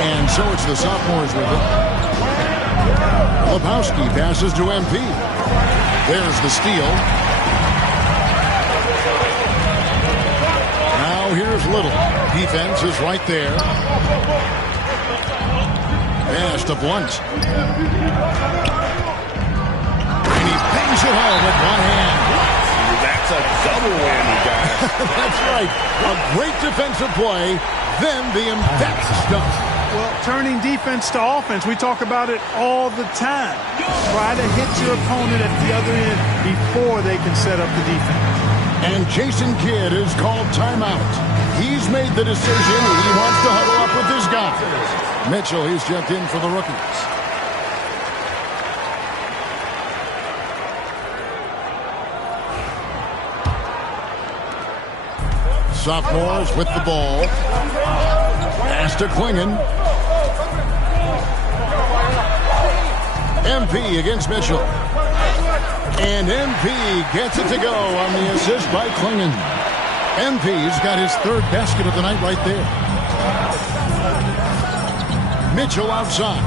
And so it's the sophomores with it. Lebowski passes to MP. There's the steal. Now here's Little. Defense is right there. Pass to Blunt. And he bangs it home with one hand. That's a double whammy, guys. That's right. A great defensive play, then the emphatic stuff. Well, turning defense to offense, we talk about it all the time. Try to hit your opponent at the other end before they can set up the defense. And Jason Kidd is called timeout. He's made the decision. He wants to huddle up with his guys. Mitchell, he's jumped in for the rookies. Sophomores with the ball. Pass to Klingon. MP against Mitchell. And MP gets it to go on the assist by Klingon. MP's got his third basket of the night right there. Mitchell outside.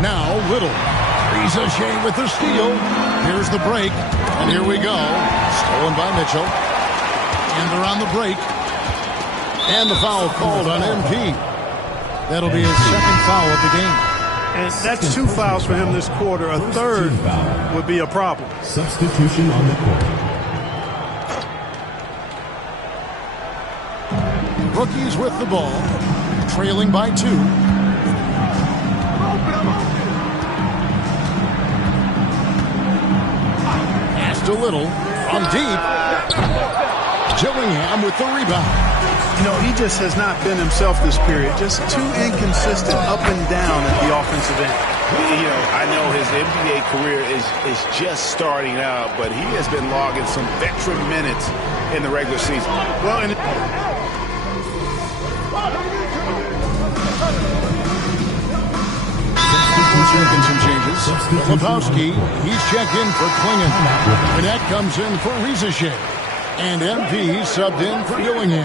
Now Little. Rizachet with the steal. Here's the break. And here we go. Stolen by Mitchell. And they're on the break. And the foul called on MP. That'll be his second foul of the game. And that's 2 fouls for him this quarter. A third would be a problem. Substitution on the court. Rookies with the ball. Trailing by 2. Pass to Little. From deep. Gillingham with the rebound. You know, he just has not been himself this period. Just too inconsistent up and down at the offensive end. You know, I know his NBA career is just starting out, but he has been logging some veteran minutes in the regular season. Well, and making some changes. Lebowski, he's checked in for Klingon. Burnett comes in for Rizachet. And MP subbed in for Gillingham.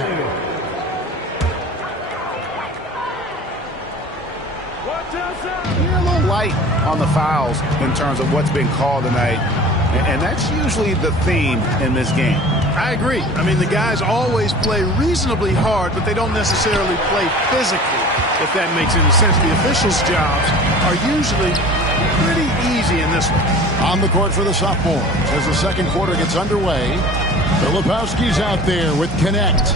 You're a little light on the fouls in terms of what's been called tonight. And that's usually the theme in this game. I agree. I mean, the guys always play reasonably hard, but they don't necessarily play physically, if that makes any sense. The officials' jobs are usually pretty easy in this one. On the court for the sophomores as the second quarter gets underway. Lebowski's out there with Connect.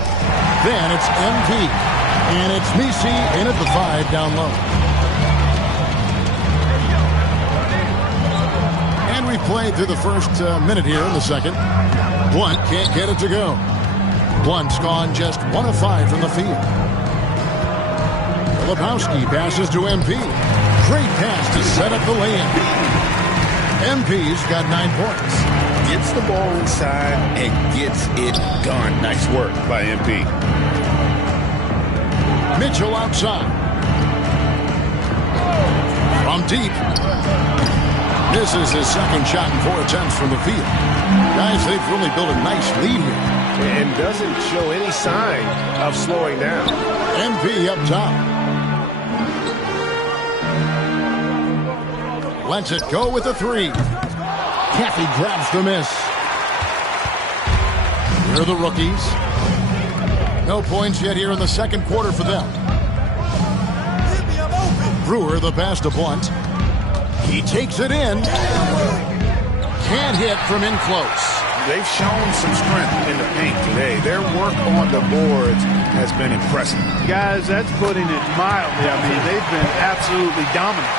Then it's MP. And it's Misi in at the 5 down low. And we've played through the first minute here in the second. Blunt can't get it to go. Blunt's gone just 1 of 5 from the field. Lebowski passes to MP. Great pass to set up the lay-in. MP's got 9 points. Gets the ball inside and gets it done. Nice work by MP. Mitchell outside. From deep. Misses his second shot in 4 attempts from the field. Guys, they've really built a nice lead here. And doesn't show any sign of slowing down. MP up top. Lets it go with the 3. Caffey grabs the miss. Here are the rookies. No points yet here in the second quarter for them. Brewer the pass to Blunt. He takes it in. Can't hit from in close. They've shown some strength in the paint today. Their work on the boards has been impressive. Guys, that's putting it mildly. I mean, they've been absolutely dominant.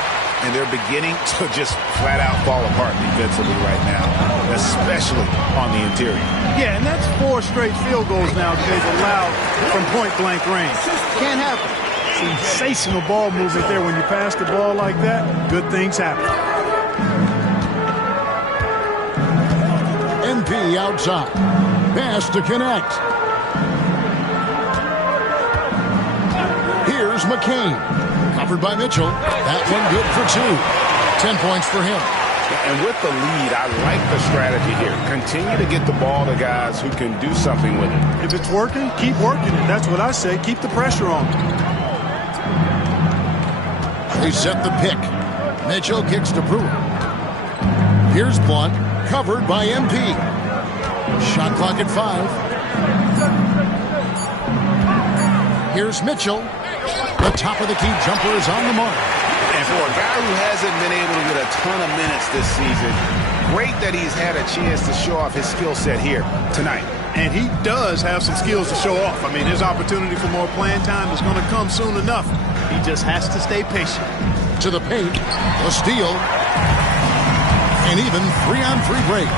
And they're beginning to just flat out fall apart defensively right now, especially on the interior. Yeah, and that's 4 straight field goals now they've allowed from point-blank range. Can't happen. Sensational ball movement there. When you pass the ball like that, good things happen. MP outside. Pass to Connect. Here's McCain. Covered by Mitchell. That one good for 2. 10 points for him. And with the lead, I like the strategy here. Continue to get the ball to guys who can do something with it. If it's working, keep working it. That's what I say. Keep the pressure on. They set the pick. Mitchell kicks to Brewer. Here's Blunt, covered by MP. Shot clock at 5. Here's Mitchell. The top of the key jumper is on the mark. And for a guy who hasn't been able to get a ton of minutes this season, great that he's had a chance to show off his skill set here tonight. And he does have some skills to show off. I mean, his opportunity for more playing time is going to come soon enough. He just has to stay patient. To the paint, a steal, and even 3-on-3 break.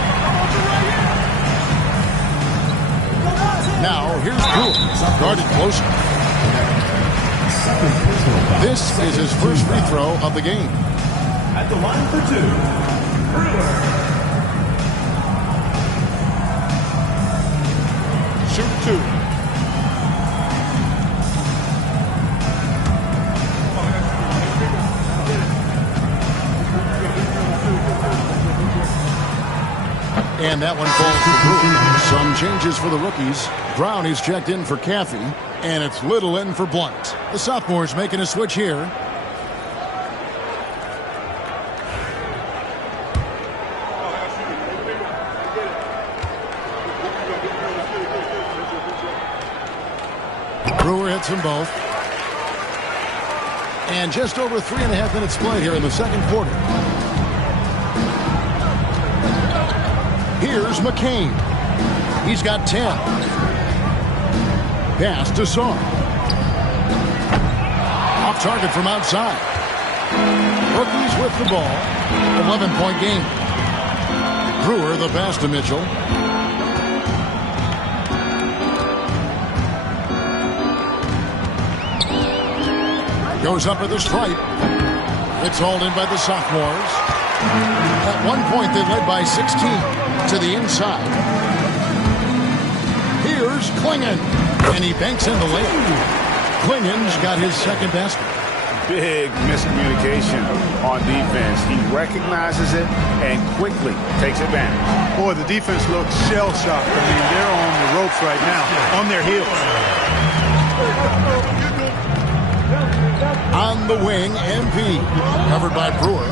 Now, here's Brewer, guarded closer. This is his first free throw of the game. At the line for 2, Brewer. Shoot 2. And that one falls for Brewer. Some changes for the rookies. Brown is checked in for Caffey, and it's Little in for Blunt. The sophomore's making a switch here. Brewer hits them both. And just over 3.5 minutes played here in the second quarter. Here's McCain. He's got 10. Pass to Saw. Off target from outside. Rookies with the ball. 11-point game. Brewer the pass to Mitchell. Goes up with the stripe. It's hauled in by the sophomores. At one point, they led by 16 to the inside. Here's Klingon, and he banks in the lane. Klingon's got his second basket. Big miscommunication on defense. He recognizes it and quickly takes advantage. Boy, the defense looks shell-shocked. I mean, they're on the ropes right now, on their heels. On the wing, MP, covered by Brewer.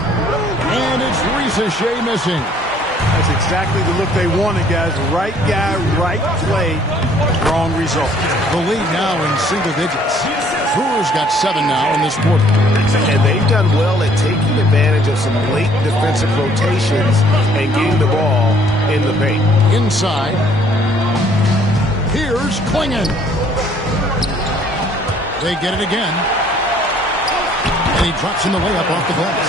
And it's Ricochet missing. That's exactly the look they wanted, guys. Right guy, right play, wrong result. The lead now in single digits. Brewer's got 7 now in this quarter. And they've done well at taking advantage of some late defensive rotations and getting the ball in the paint. Inside. Here's Klingon. They get it again. And he drops in the layup off the glass.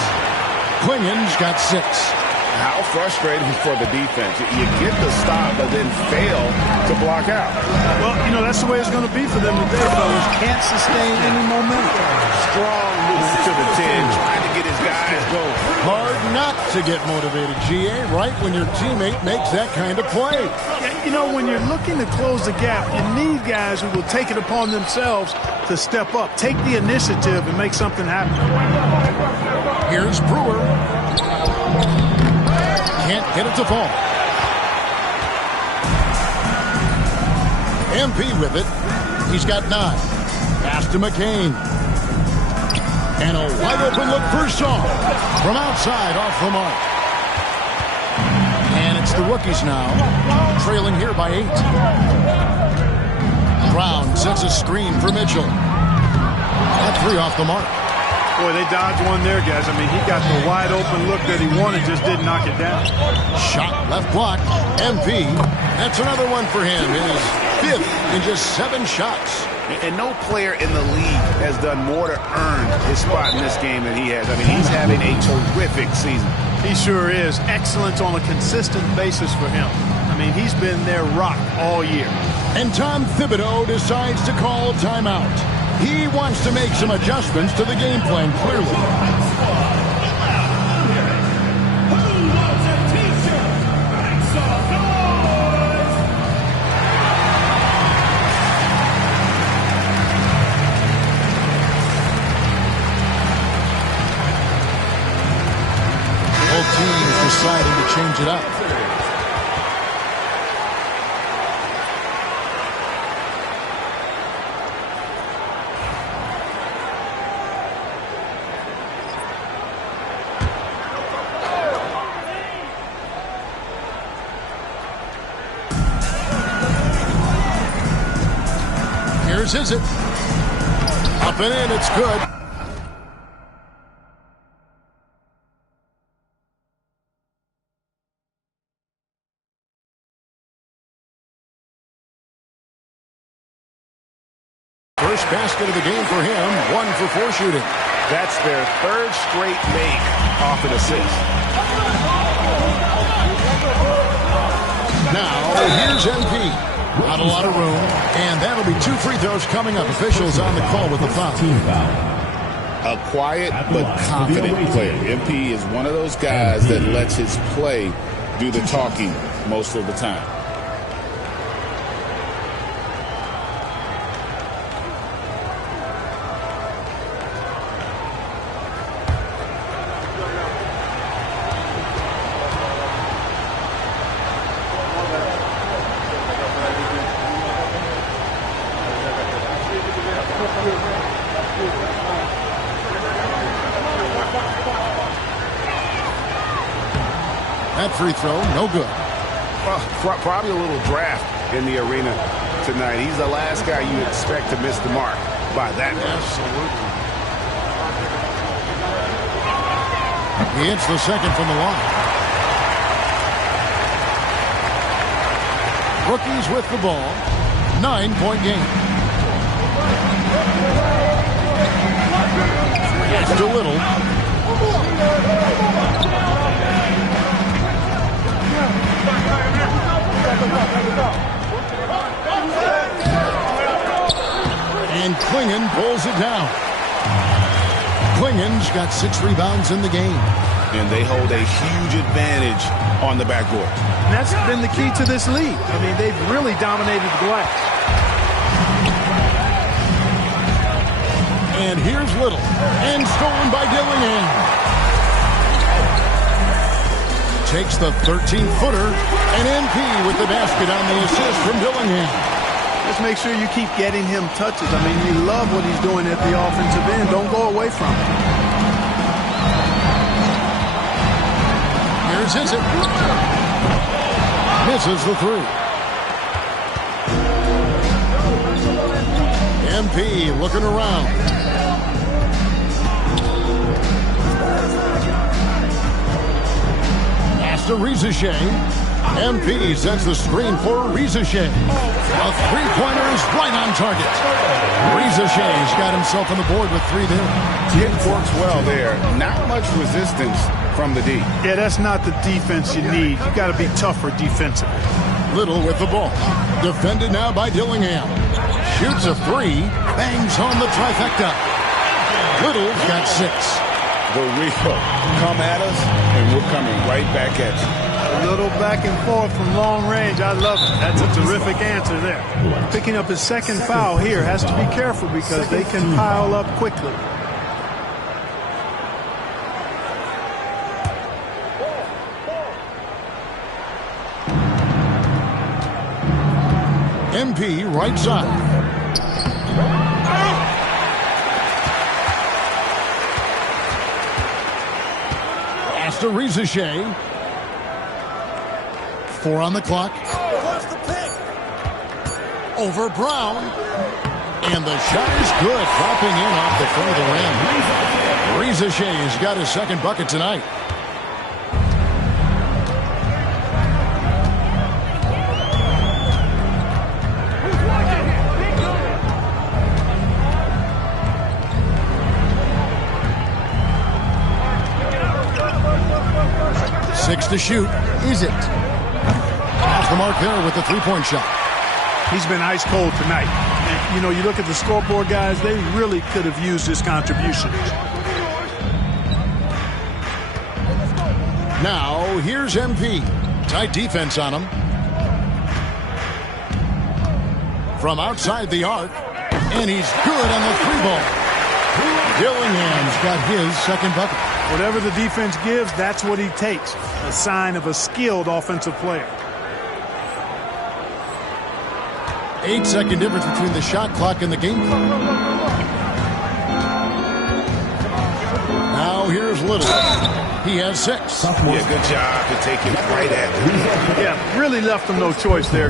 Klingon's got 6. How frustrating for the defense. You get the stop, but then fail to block out. Well, you know, that's the way it's going to be for them today, fellas. Can't sustain any momentum. Strong move to the 10, trying to get his guys going. Hard not to get motivated, GA, right when your teammate makes that kind of play. Yeah, you know, when you're looking to close the gap, you need guys who will take it upon themselves to step up, take the initiative, and make something happen. Here's Brewer. Can't get it to fall. MP with it. He's got 9. Pass to McCain. And a wide open look for Shaw. From outside off the mark. And it's the rookies now. Trailing here by 8. Brown sets a screen for Mitchell. That 3 off the mark. Boy, they dodged one there, guys. I mean, he got the wide open look that he wanted, just didn't knock it down. Shot left block. MP. That's another one for him. His 5th in just 7 shots. And no player in the league has done more to earn his spot in this game than he has. I mean, he's having a terrific season. He sure is. Excellence on a consistent basis for him. I mean, he's been their rock all year. And Tom Thibodeau decides to call a timeout. He wants to make some adjustments to the game plan, clearly. Both teams change it up. Here's it. Up and in, it's good. First basket of the game for him, 1 for 4 shooting. That's their 3rd straight make off an assist. Now, here's MP. Not a lot of room, and that'll be 2 free throws coming up. Officials on the call with the foul. A quiet but confident player. MP is one of those guys that lets his play do the talking most of the time. That free throw, no good. Well, probably a little draft in the arena tonight. He's the last guy you expect to miss the mark by that much. Absolutely. He hits the second from the line. Rookies with the ball. 9-point game. It's a little. And Klingon pulls it down. Klingon's got 6 rebounds in the game. And they hold a huge advantage on the backboard. And that's been the key to this lead. I mean, they've really dominated the glass. And here's Little. And stolen by Dillingham. Takes the 13-footer. And MP with the basket on the assist from Dillingham. Just make sure you keep getting him touches. I mean, you love what he's doing at the offensive end. Don't go away from it. Here's it. Misses the 3. MP looking around. Pass to Rizashay. MP sets the screen for Rizashay. A 3-pointer is right on target. Rizashay's got himself on the board with 3 there. It works well there. Not much resistance from the D. Yeah, that's not the defense you need. You got to be tougher defensively. Little with the ball. Defended now by Dillingham. Shoots a 3. Bangs home the trifecta. Little's got 6. The Rico. Come at us, and we're coming right back at you. A little back and forth from long range. I love it. That's a terrific answer there. Picking up his 2nd foul here. Has to be careful because they can pile up quickly. MP right side. Pass to Rizashay. 4 on the clock. Over Brown. And the shot is good. Dropping in off the front of the rim. Rizashay's got his 2nd bucket tonight. Six to shoot. Is it? Off the mark there with the 3-point shot. He's been ice cold tonight. And, you know, you look at the scoreboard, guys, they really could have used his contribution. Now, here's MP. Tight defense on him. From outside the arc. And he's good on the 3 ball. Dillingham's got his 2nd bucket. Whatever the defense gives, that's what he takes. A sign of a skilled offensive player. 8-second difference between the shot clock and the game clock. Now here's Little. He has 6. Yeah, good job to take it right at him. Yeah, really left him no choice there.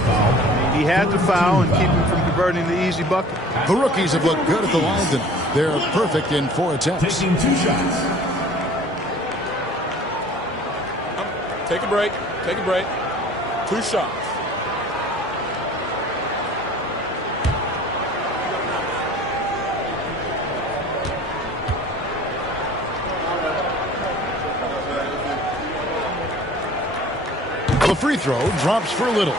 He had to foul and keep him from converting the easy bucket. The rookies have looked good at the line, and they're perfect in 4 attempts. Taking 2 shots. Take a break. Take a break. 2 shots. The free throw drops for Little.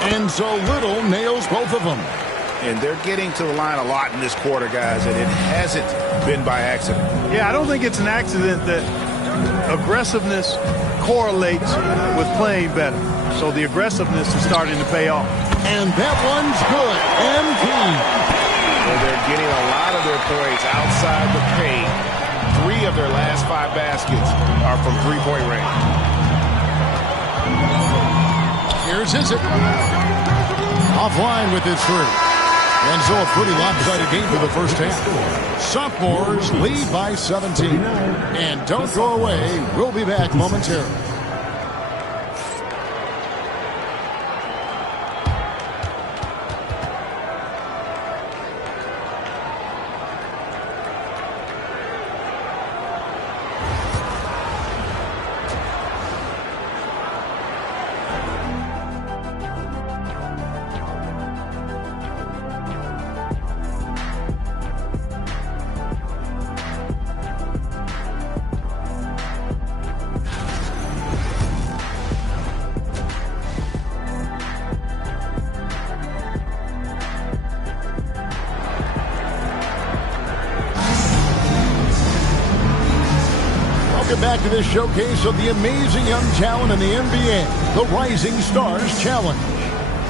And so Little nails both of them. And they're getting to the line a lot in this quarter, guys, and it hasn't been by accident. Yeah, I don't think it's an accident that aggressiveness correlates with playing better. So the aggressiveness is starting to pay off. And that one's good. MP. Well, they're getting a lot of their points outside the paint. 3 of their last 5 baskets are from three-point range. Here's Izzet. Offline with his 3. And so a pretty lopsided game for the first half. Sophomores lead by 17. And don't go away. We'll be back momentarily. Welcome back to this showcase of the amazing young talent in the NBA, the Rising Stars Challenge.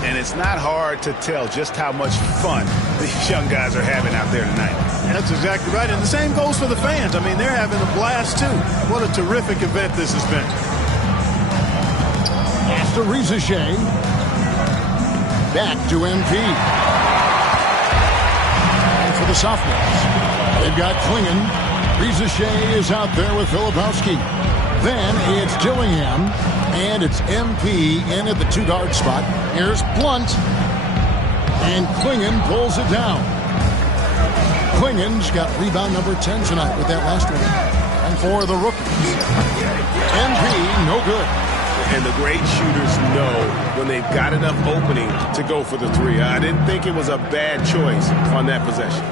And it's not hard to tell just how much fun these young guys are having out there tonight. That's exactly right. And the same goes for the fans. I mean, they're having a blast, too. What a terrific event this has been. After Rizashay. Back to MP. And for the sophomores, they've got Klingon. Rizashay is out there with Filipowski. Then it's Dillingham, and it's MP in at the 2-guard spot. Here's Blunt, and Klingon pulls it down. Klingon's got rebound number 10 tonight with that last one. And for the rookies, MP, no good. And the great shooters know when they've got enough opening to go for the 3. I didn't think it was a bad choice on that possession.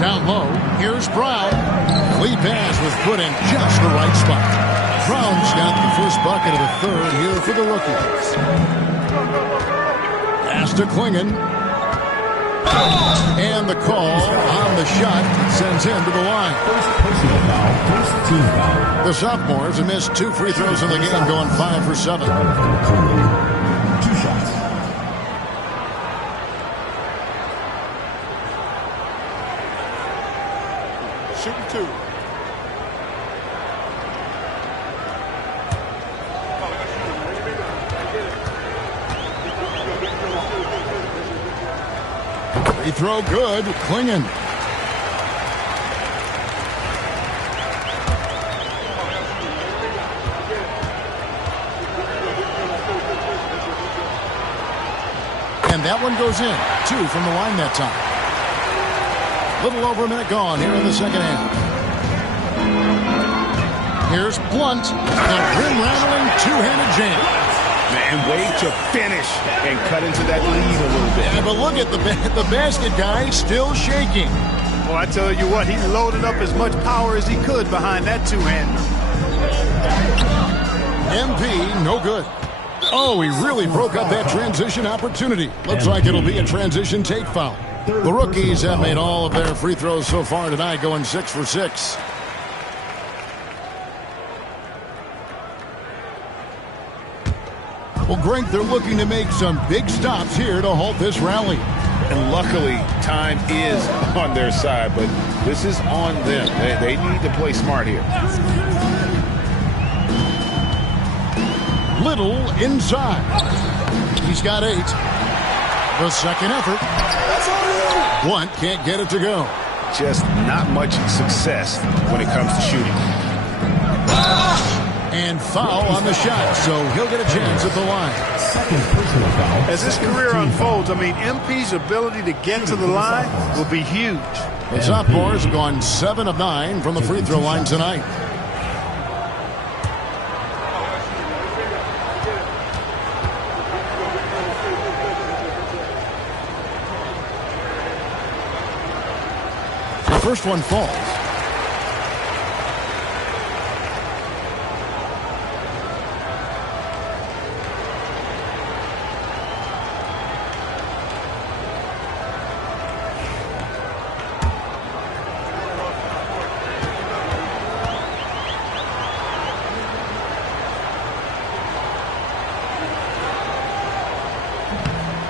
Down low, here's Brown. Lead pass was put in just the right spot. Brown's got the first bucket of the 3rd here for the rookies. Pass to Klingon. And the call on the shot sends him to the line. First personal foul, first team foul. The sophomores have missed 2 free throws in the game, going 5 for 7. 2 shots. Shooting 2. Free throw good. Klingon. And that one goes in. 2 from the line that time. Little over a minute gone here in the second half. Here's Blunt. The rim-rattling 2-handed jam. Man, way to finish and cut into that lead a little bit. Yeah, but look at the basket guy still shaking. Well, I tell you what, he loaded up as much power as he could behind that 2-hander. MP, no good. Oh, he really broke up that transition opportunity. Looks like it'll be a transition take foul. The rookies have made all of their free throws so far tonight, going 6 for 6. Well, Greg, they're looking to make some big stops here to halt this rally. And luckily, time is on their side, but this is on them. They need to play smart here. Little inside. He's got 8. The second effort. Blunt can't get it to go. Just not much success when it comes to shooting. And foul on the shot, so he'll get a chance at the line. Second personal foul. As this career unfolds, I mean, MP's ability to get to the line will be huge. The sophomores have gone 7 of 9 from the free throw line tonight. The first one falls.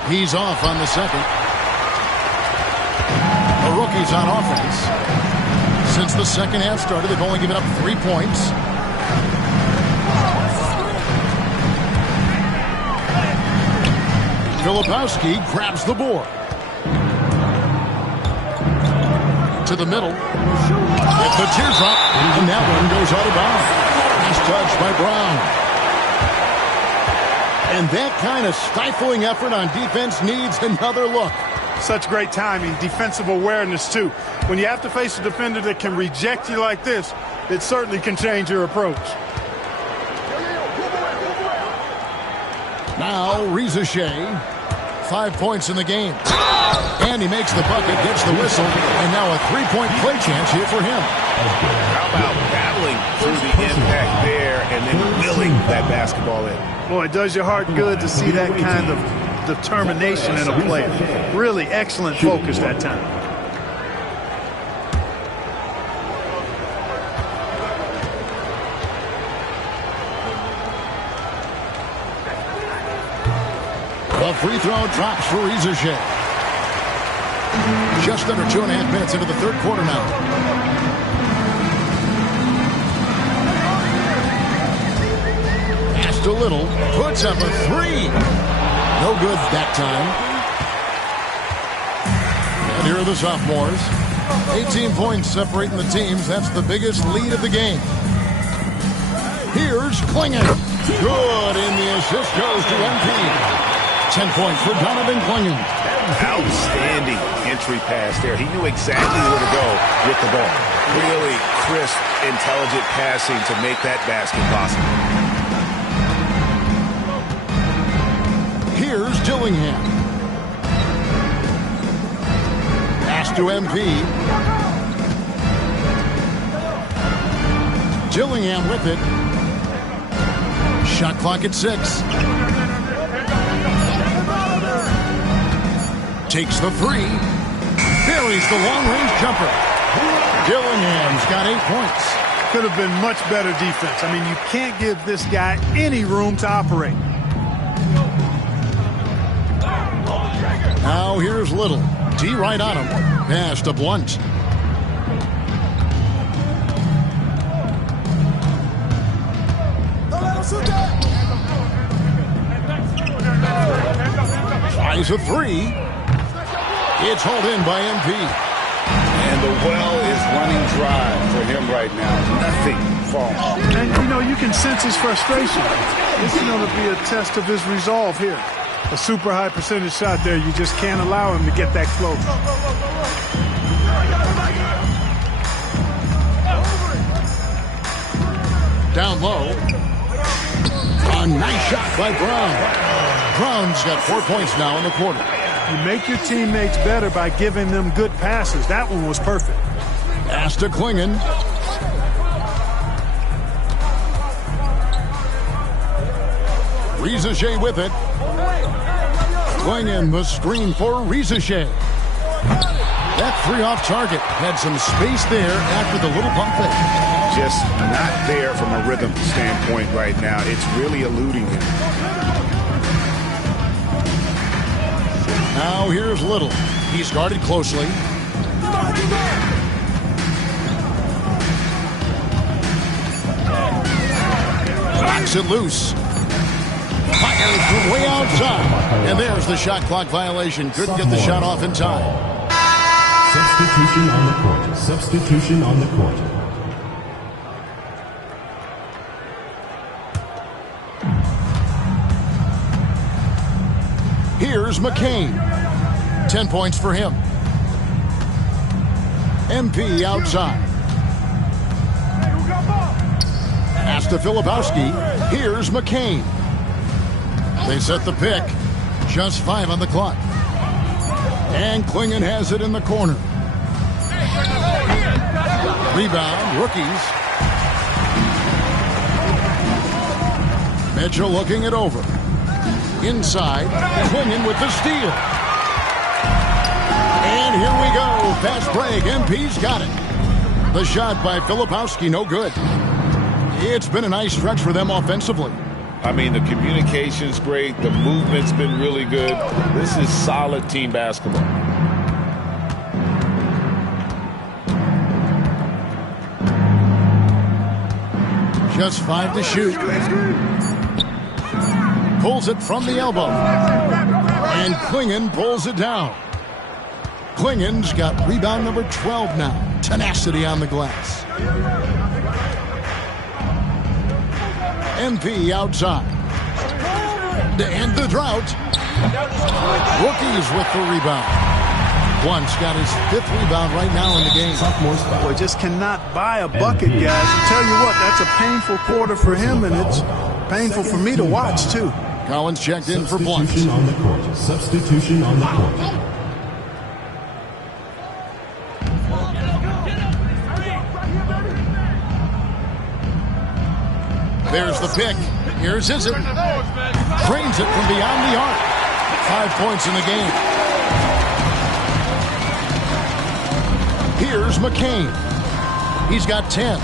He's off on the second. The rookies on offense. Since the second half started, they've only given up 3 points. Filipowski grabs the board. To the middle. With the teardrop. And that one goes out of bounds. Nice touch by Brown. And that kind of stifling effort on defense needs another look. Such great timing, defensive awareness, too. When you have to face a defender that can reject you like this, it certainly can change your approach. Now, Rizashea, 5 points in the game. And he makes the bucket, gets the whistle, and now a three-point play chance here for him. How about battling through the impact there and then willing that basketball in? Boy, it does your heart good to see that kind of determination in a player. Really excellent focus that time. The free throw drops for Rizashea. Just under 2.5 minutes into the third quarter now. Passed a little, puts up a 3. No good that time. And here are the sophomores. 18 points separating the teams. That's the biggest lead of the game. Here's Clingan. Good, and the assist goes to MP. 10 points for Donovan Clingan. Outstanding entry pass there. He knew exactly where to go with the ball. Really crisp, intelligent passing to make that basket possible. Here's Dillingham. Pass to MP. Dillingham with it. Shot clock at 6. Takes the 3. Buries the long-range jumper. Dillingham's got 8 points. Could have been much better defense. I mean, you can't give this guy any room to operate. Now here's Little. D right on him. Pass to Blunt. Tries a 3. It's hauled in by MP. And the well is running dry for him right now. Nothing falling. And, you know, you can sense his frustration. This is going to be a test of his resolve here. A super high percentage shot there. You just can't allow him to get that close. Down low. A nice shot by Brown. Brown's got 4 points now in the quarter. You make your teammates better by giving them good passes. That one was perfect. Pass to Clingan. Rizashea with it. Clingan the screen for Rizashea. That three off target had some space there after the little pump fake. Just not there from a rhythm standpoint right now. It's really eluding him. Now here's Little. He's guarded closely. Knocks it loose. Fires from way outside. And there's the shot clock violation. Couldn't get the shot off in time. Substitution on the court. Substitution on the court. Here's McCain. 10 points for him. MP outside. Pass to Filipowski. Here's McCain. They set the pick. Just 5 on the clock. And Klingon has it in the corner. Rebound, rookies. Mitchell looking it over. Inside, Klingon with the steal. And here we go. Fast break. MP's got it. The shot by Filipowski, no good. It's been a nice stretch for them offensively. I mean, the communication's great. The movement's been really good. This is solid team basketball. Just 5 to shoot. Pulls it from the elbow. And Klingon pulls it down. Klingon's got rebound number 12 now. Tenacity on the glass. MP outside. To end the drought. Rookies with the rebound. Once got his 5th rebound right now in the game. Boy, just cannot buy a bucket, guys. I tell you what, that's a painful quarter for him, and it's painful for me to watch, too. Collins checked in for Blunt. Substitution on the court. Substitution on the court. There's the pick. Here's Izzet. Trains it from beyond the arc. 5 points in the game. Here's McCain. He's got 10.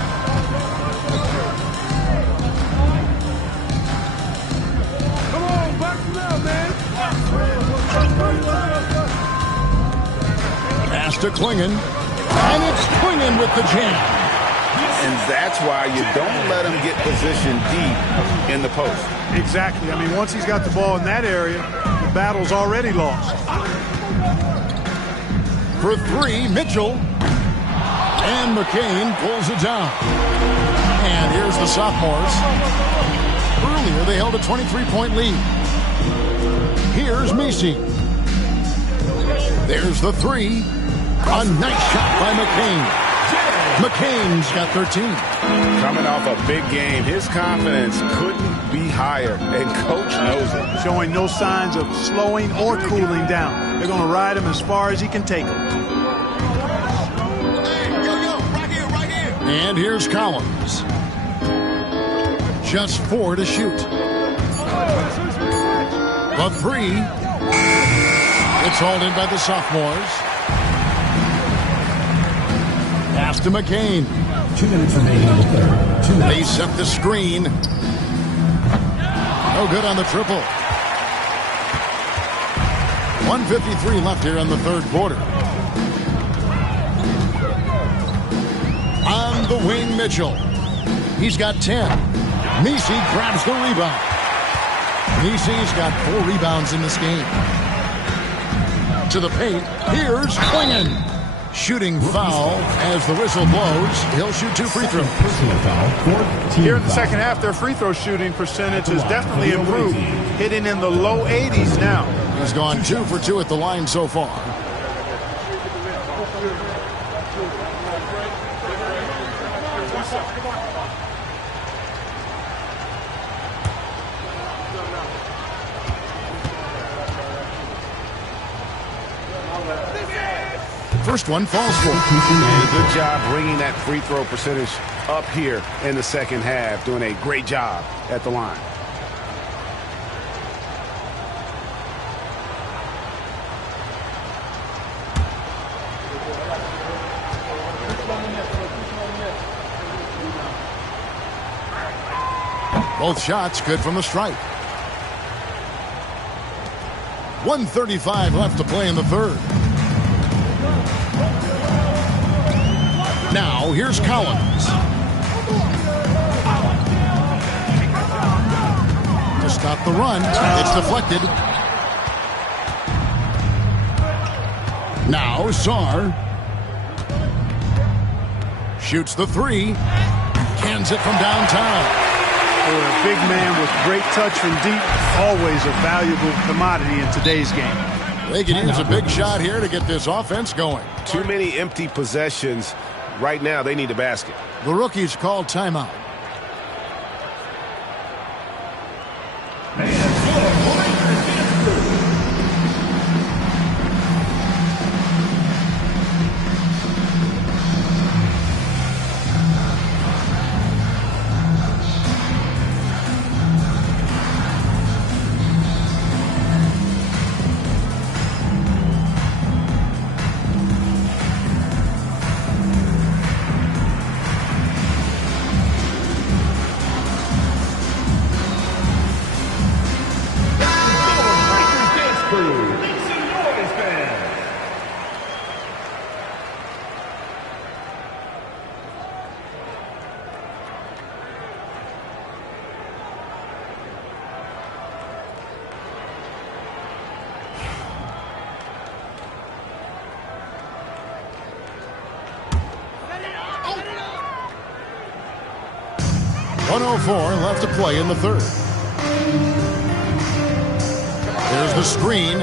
Come on, back it up, man. Pass to Klingon. And it's Klingon with the jam. And that's why you don't let him get positioned deep in the post. Exactly. I mean, once he's got the ball in that area, the battle's already lost. For 3, Mitchell. And McCain pulls it down. And here's the sophomores. Earlier, they held a 23-point lead. Here's Misi. There's the 3. A nice shot by McCain. McCain's got 13. Coming off a big game, his confidence couldn't be higher, and Coach knows it. Showing no signs of slowing or cooling down. They're going to ride him as far as he can take him. And here's Collins. Just 4 to shoot. The 3. It's hauled in by the sophomores. Pass to McCain. 2 minutes remaining in the third. 2 minutes. They set the screen. No good on the triple. 1:53 left here in the third quarter. On the wing, Mitchell. He's got 10. Misi grabs the rebound. Misi's got 4 rebounds in this game. To the paint. Here's Klingon. Shooting foul as the whistle blows. He'll shoot 2 free throws. Personal foul. Here in the second half, their free throw shooting percentage has definitely improved, hitting in the low 80s now. He's gone 2 for 2 at the line so far. First one falls for. Good job bringing that free throw percentage up here in the second half. Doing a great job at the line. Both shots good from the stripe. 1:35 left to play in the third. Now here's Collins. To stop the run, it's deflected. Now Sar shoots the three. Cans it from downtown. A big man with great touch from deep, always a valuable commodity in today's game. They can use a big shot here to get this offense going. Too many empty possessions. Right now, they need a basket. The rookies called timeout. Left to play in the third. There's the screen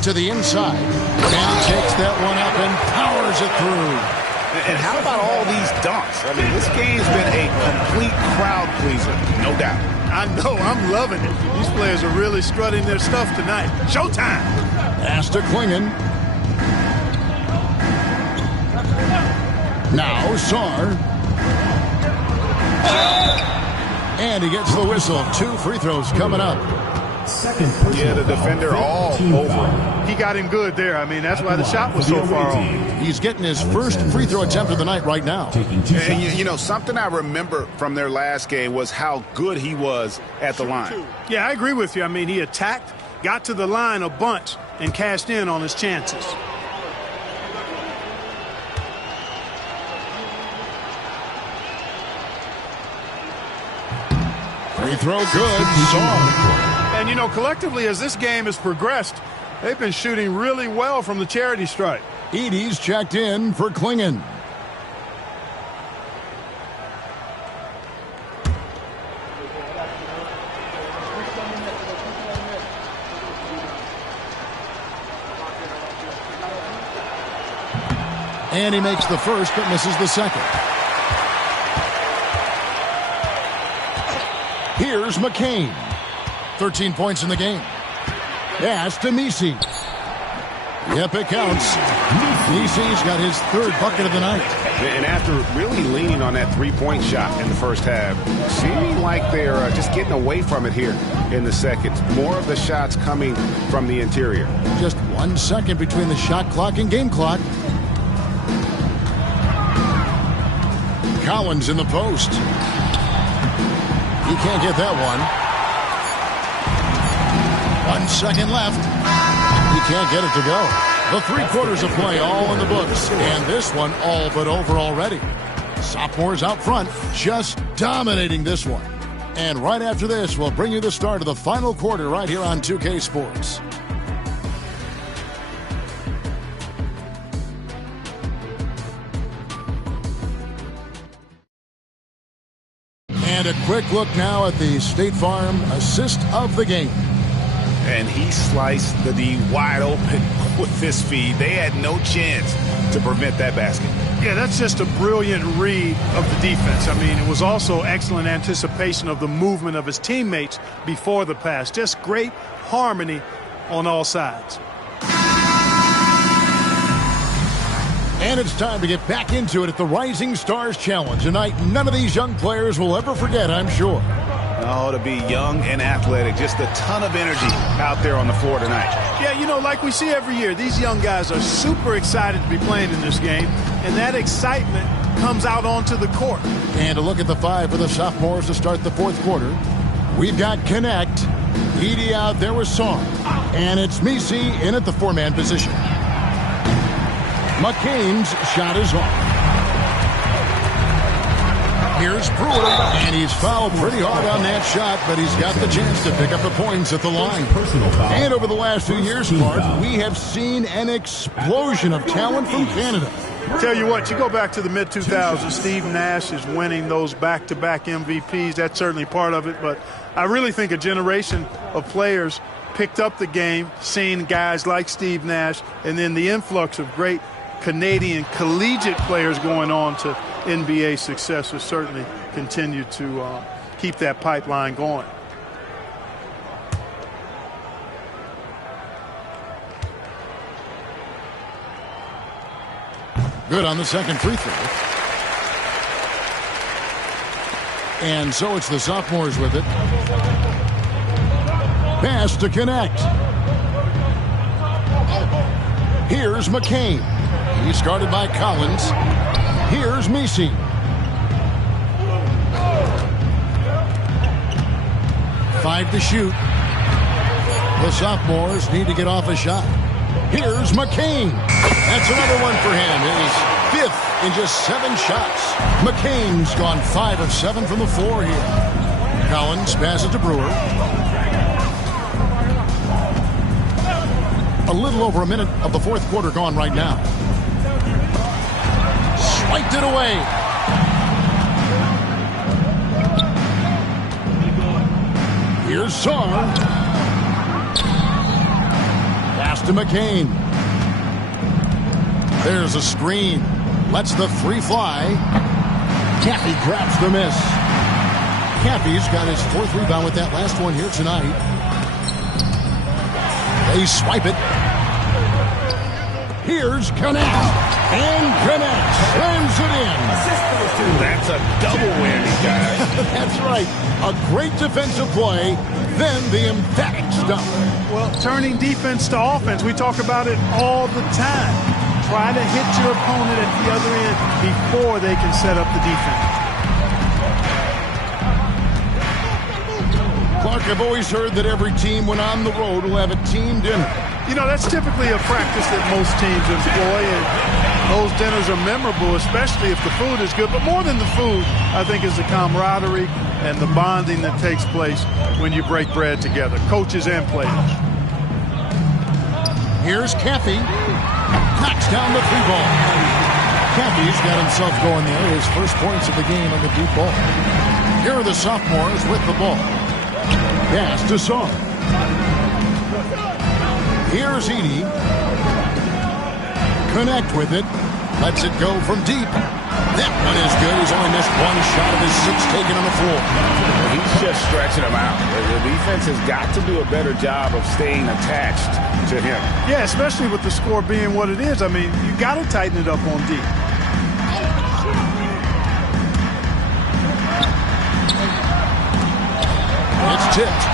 to the inside. And takes that one up and powers it through. And how about all these dunks? I mean, this game's been a complete crowd pleaser, no doubt. I know, I'm loving it. These players are really strutting their stuff tonight. Showtime! Pass to Klingon. Now Sar. And he gets the whistle. 2 free throws coming up. Yeah, the defender all over him. He got him good there. I mean, that's why the shot was so far off. He's getting his first free throw attempt of the night right now. And you know, something I remember from their last game was how good he was at the line. Yeah, I agree with you. I mean, he attacked, got to the line a bunch, and cashed in on his chances. Free throw good. And, you know, collectively, as this game has progressed, they've been shooting really well from the charity stripe. Edey's checked in for Klingon. And he makes the first but misses the second. Here's McCain. 13 points in the game. Pass to Nisi. Yep, it counts. Nisi's got his third bucket of the night. And after really leaning on that three-point shot in the first half, seeming like they're just getting away from it here in the second. More of the shots coming from the interior. Just 1 second between the shot clock and game clock. Collins in the post. He can't get that one. 1 second left. He can't get it to go. The 3 quarters of play all in the books. And this one all but over already. Sophomores out front just dominating this one. And right after this, we'll bring you the start of the final quarter right here on 2K Sports. And a quick look now at the State Farm assist of the game. And he sliced the D wide open with this feed. They had no chance to prevent that basket. Yeah, that's just a brilliant read of the defense. I mean, it was also excellent anticipation of the movement of his teammates before the pass. Just great harmony on all sides. And it's time to get back into it at the Rising Stars Challenge. A night none of these young players will ever forget, I'm sure. Oh, to be young and athletic. Just a ton of energy out there on the floor tonight. Yeah, you know, like we see every year, these young guys are super excited to be playing in this game. and that excitement comes out onto the court. And a look at the five for the sophomores to start the fourth quarter. We've got Connect, Edie out there with Song, and it's Misi in at the four-man position. McCain's shot is off. Here's Brewer, and he's fouled pretty hard on that shot, but he's got the chance to pick up the points at the line. And over the last few years, Clark, we have seen an explosion of talent from Canada. Tell you what, you go back to the mid-2000s, Steve Nash is winning those back-to-back MVPs. That's certainly part of it, but I really think a generation of players picked up the game, seeing guys like Steve Nash, and then the influx of great Canadian collegiate players going on to NBA success has certainly continued to keep that pipeline going. Good on the second free throw. And so it's the sophomores with it. Pass to Connect. Here's McCain. He's guarded by Collins. Here's Misi. Five to shoot. The sophomores need to get off a shot. Here's McCain. That's another one for him. His fifth in just 7 shots. McCain's gone 5 of 7 from the floor here. Collins passes to Brewer. A little over a minute of the fourth quarter gone right now. Swiped it away. Here's Sar. Pass to McCain. There's a screen. Lets the three fly. Caffey grabs the miss. Caffey's got his 4th rebound with that last one here tonight. They swipe it. Here's Connect. And Connect slams it in. That's a double whammy, guys. That's right. A great defensive play, then the emphatic stop. Well, turning defense to offense, we talk about it all the time. Try to hit your opponent at the other end before they can set up the defense. Clark, I've always heard that every team when on the road will have a team dinner. You know, that's typically a practice that most teams employ, and those dinners are memorable, especially if the food is good. But more than the food, I think, is the camaraderie and the bonding that takes place when you break bread together, coaches and players. Here's Caffey. Knocks down the 3-ball. Caffey's got himself going there. His first points of the game on the deep ball. Here are the sophomores with the ball. Pass to Song. Here's Edie. Connect with it. Lets it go from deep. That one is good. He's only missed 1 shot of his 6 taken on the floor. He's just stretching them out. The defense has got to do a better job of staying attached to him. Yeah, especially with the score being what it is. I mean, you got to tighten it up on deep. It's tipped.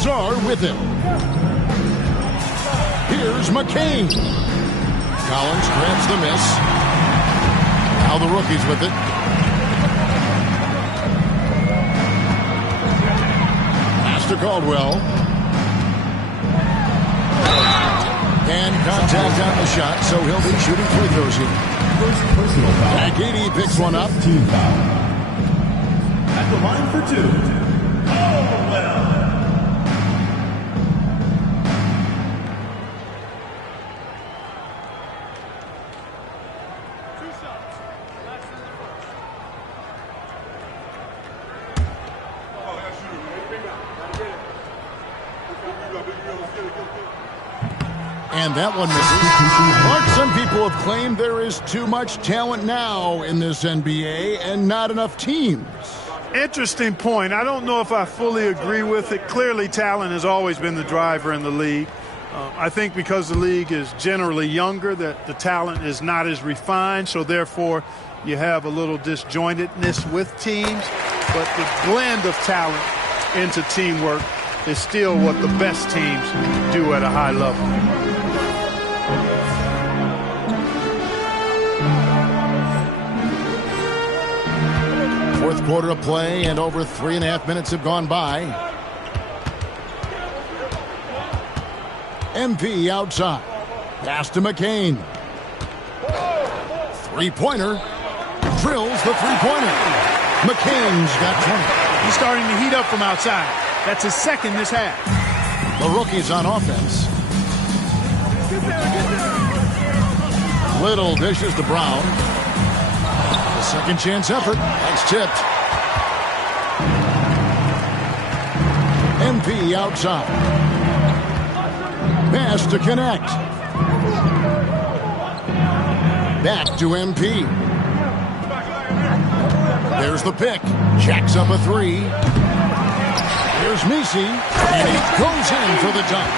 Sar with him. Here's McCain. Collins grabs the miss. Now the rookies with it. Pass to Caldwell. And contact on the shot, so he'll be shooting free throws here. First personal foul. Agidi picks one up. Team foul. At the line for 2. Caldwell. And that one misses. Mark, some people have claimed there is too much talent now in this NBA and not enough teams. Interesting point. I don't know if I fully agree with it. Clearly, talent has always been the driver in the league. I think because the league is generally younger, that the talent is not as refined, so therefore you have a little disjointedness with teams. But the blend of talent into teamwork is still what the best teams do at a high level. Fourth quarter of play, and over 3.5 minutes have gone by. MP outside. Pass to McCain. Three-pointer. Drills the three-pointer. McCain's got 20. He's starting to heat up from outside. That's his second this half. The rookie's on offense. Little dishes to Brown. The second chance effort. That's tipped. MP outside. Pass to connect. Back to MP. There's the pick. Jacks up a three. Here's Misi, and he goes in for the dunk.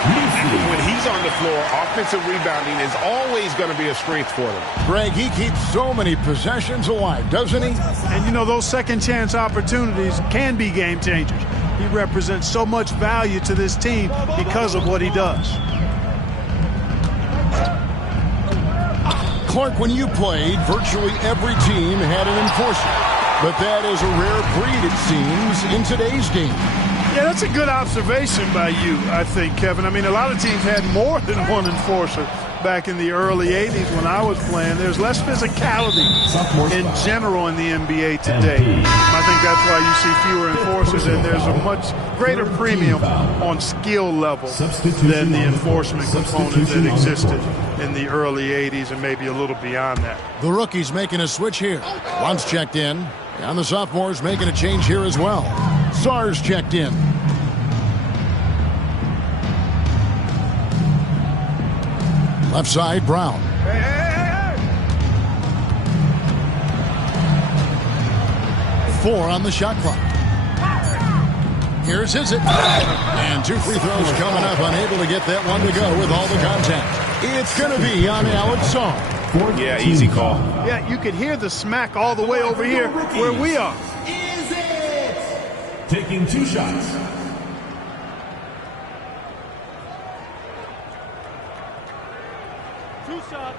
When he's on the floor, offensive rebounding is always going to be a strength for them. Greg, he keeps so many possessions alive, doesn't he? And, you know, those second-chance opportunities can be game changers. He represents so much value to this team because of what he does. Clark, when you played, virtually every team had an enforcer. But that is a rare breed, it seems, in today's game. Yeah, that's a good observation by you, I think, Kevin. I mean, a lot of teams had more than one enforcer back in the early 80s when I was playing. There's less physicality in general in the NBA today. I think that's why you see fewer enforcers, and there's a much greater premium on skill level than the enforcement component that existed in the early 80s and maybe a little beyond that. The rookie's making a switch here. Once checked in, and the sophomore's making a change here as well. Sar's checked in. Left side, Brown. Four on the shot clock. Here's Izzet. And two free throws coming up, unable to get that one to go with all the contact. It's going to be on Alex Sar. Yeah, easy call. Yeah, you could hear the smack all the way over here where we are. Taking two shots. Two shots.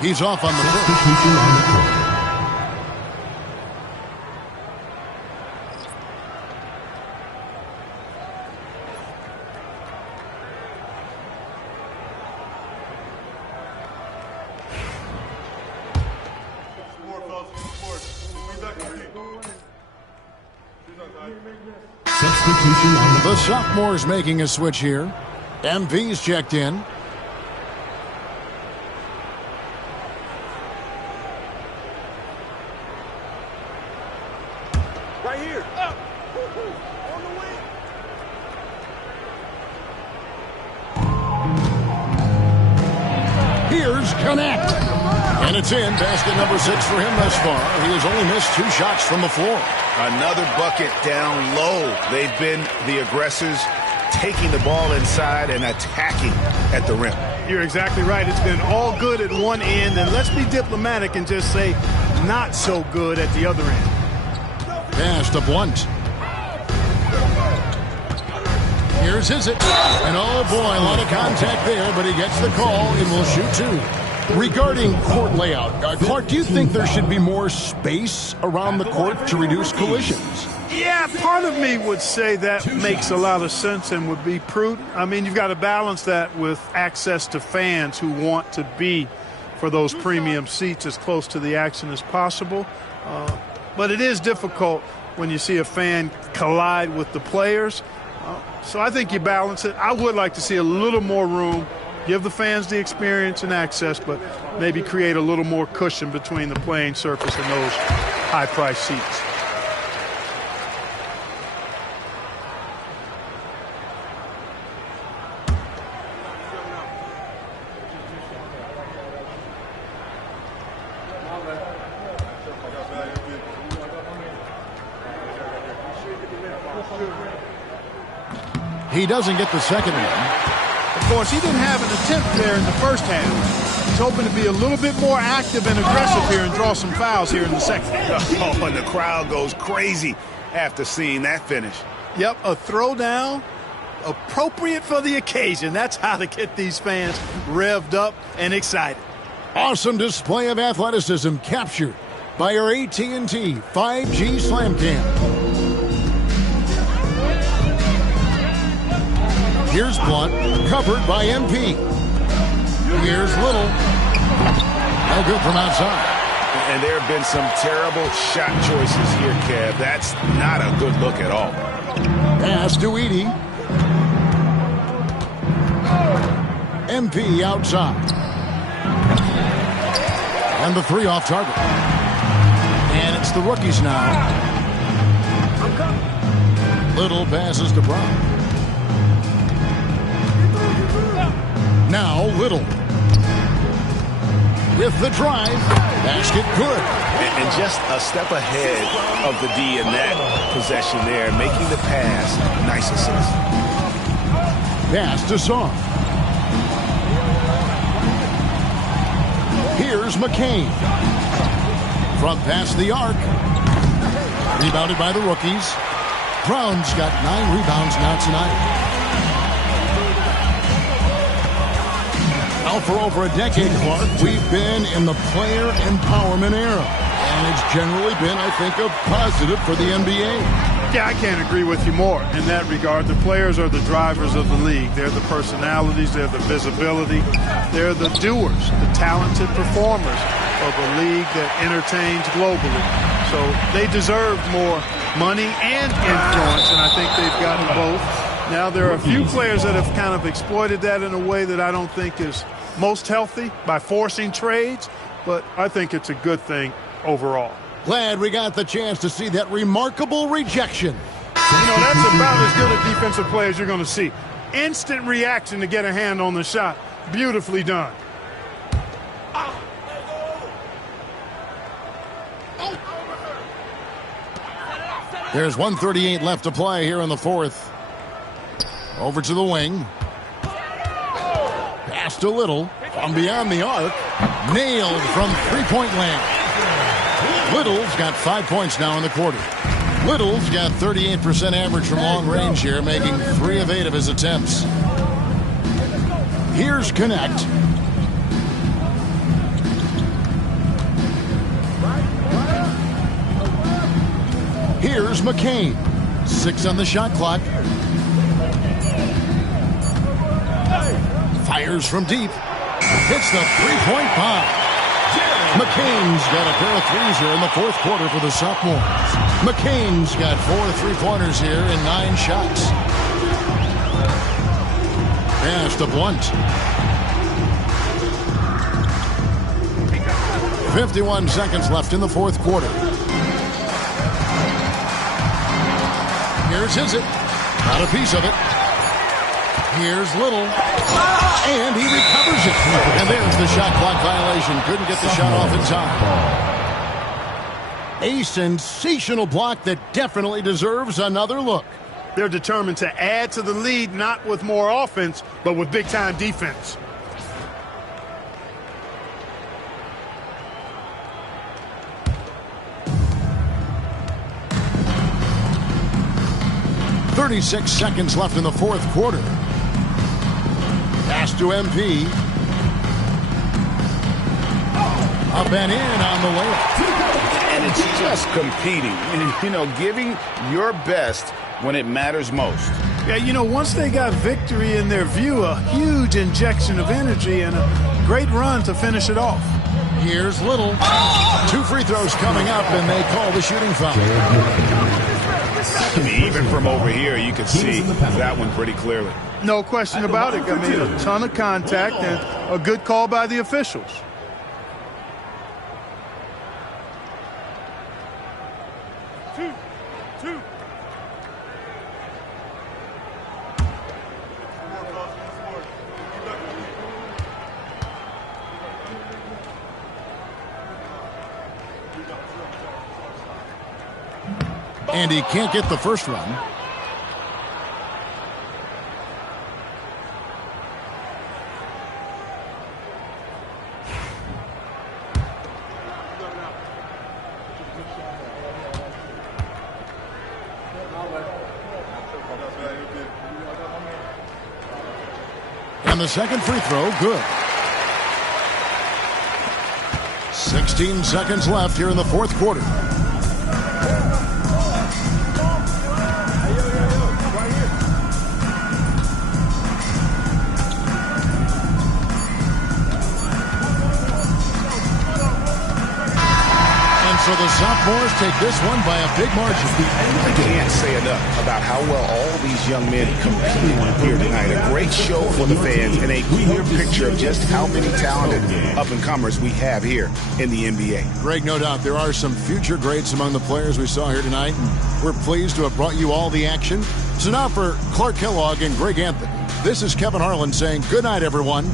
He's off on the first. The sophomore's making a switch here. MV's checked in. Right here. Up. On the wing. Here's Connect. And it's in. Basket number 6 for him thus far. He has only missed 2 shots from the floor. Another bucket down low. They've been the aggressors, taking the ball inside and attacking at the rim. You're exactly right. It's been all good at one end, and let's be diplomatic and just say not so good at the other end. Pass to Blunt. Here's Izzet. And oh boy, a lot of contact there, but he gets the call and will shoot 2. Regarding court layout, Clark, do you think there should be more space around the court to reduce collisions? Yeah, part of me would say that makes a lot of sense and would be prudent. I mean, you've got to balance that with access to fans who want to be for those premium seats as close to the action as possible. But it is difficult when you see a fan collide with the players. So I think you balance it. I would like to see a little more room, give the fans the experience and access, but maybe create a little more cushion between the playing surface and those high-priced seats. He doesn't get the second one. Of course, he didn't have an attempt there in the first half. He's hoping to be a little bit more active and aggressive here and draw some fouls here in the second. Oh, and the crowd goes crazy after seeing that finish. Yep, a throwdown appropriate for the occasion. That's how to get these fans revved up and excited. Awesome display of athleticism captured by our AT&T 5G Slam Cam. Here's Blunt, covered by MP. Here's Little. No good from outside. And there have been some terrible shot choices here, Kev. That's not a good look at all. Pass to Edey. MP outside. And the three off target. And it's the rookies now. Little passes to Brown. Now Little. With the drive. Basket good. And just a step ahead of the D in that possession there, making the pass. Nice assist. Pass to Song. Here's McCain. From past the arc. Rebounded by the rookies. Brown's got 9 rebounds now tonight. Now for over a decade, Clark, we've been in the player empowerment era. And it's generally been, I think, a positive for the NBA. Yeah, I can't agree with you more in that regard. The players are the drivers of the league. They're the personalities. They're the visibility. They're the doers, the talented performers of a league that entertains globally. So they deserve more money and influence, and I think they've gotten both. Now, there are a few players that have kind of exploited that in a way that I don't think is most healthy by forcing trades, but I think it's a good thing overall. Glad we got the chance to see that remarkable rejection. You know, that's about as good a defensive play as you're going to see. Instant reaction to get a hand on the shot. Beautifully done. There's 1:38 left to play here in the fourth. Over to the wing. Pass to Little from beyond the arc. Nailed from three-point land. Little's got 5 points now in the quarter. Little's got 38% average from long range here, making 3 of 8 of his attempts. Here's Connect. Here's McCain. 6 on the shot clock. Fires from deep. Hits the three-point bomb. McCain's got a pair of threes here in the fourth quarter for the sophomores. McCain's got 4 3-pointers here in 9 shots. Pass to Blunt. 51 seconds left in the fourth quarter. Here's Hizzett. Got a piece of it. Here's Little. And he recovers it. And there's the shot clock violation. Couldn't get the shot off in time. A sensational block that definitely deserves another look. They're determined to add to the lead, not with more offense, but with big-time defense. .36 seconds left in the fourth quarter. Pass to MP. Up and in on the layup. And it's just competing. You know, giving your best when it matters most. Yeah, you know, once they got victory in their view, a huge injection of energy and a great run to finish it off. Here's Little. 2 free throws coming up, and they call the shooting foul. I mean, even from over here, you can see that one pretty clearly. No question about it. I mean, a ton of contact and a good call by the officials. And he can't get the first run. And the second free throw, good. 16 seconds left here in the fourth quarter. So the sophomores take this one by a big margin. I can't say enough about how well all these young men competed here tonight. A great show for the fans and a clear picture of just how many talented up-and-comers we have here in the NBA. Greg, no doubt there are some future greats among the players we saw here tonight, and we're pleased to have brought you all the action. So now for Clark Kellogg and Greg Anthony, this is Kevin Harlan saying good night, everyone.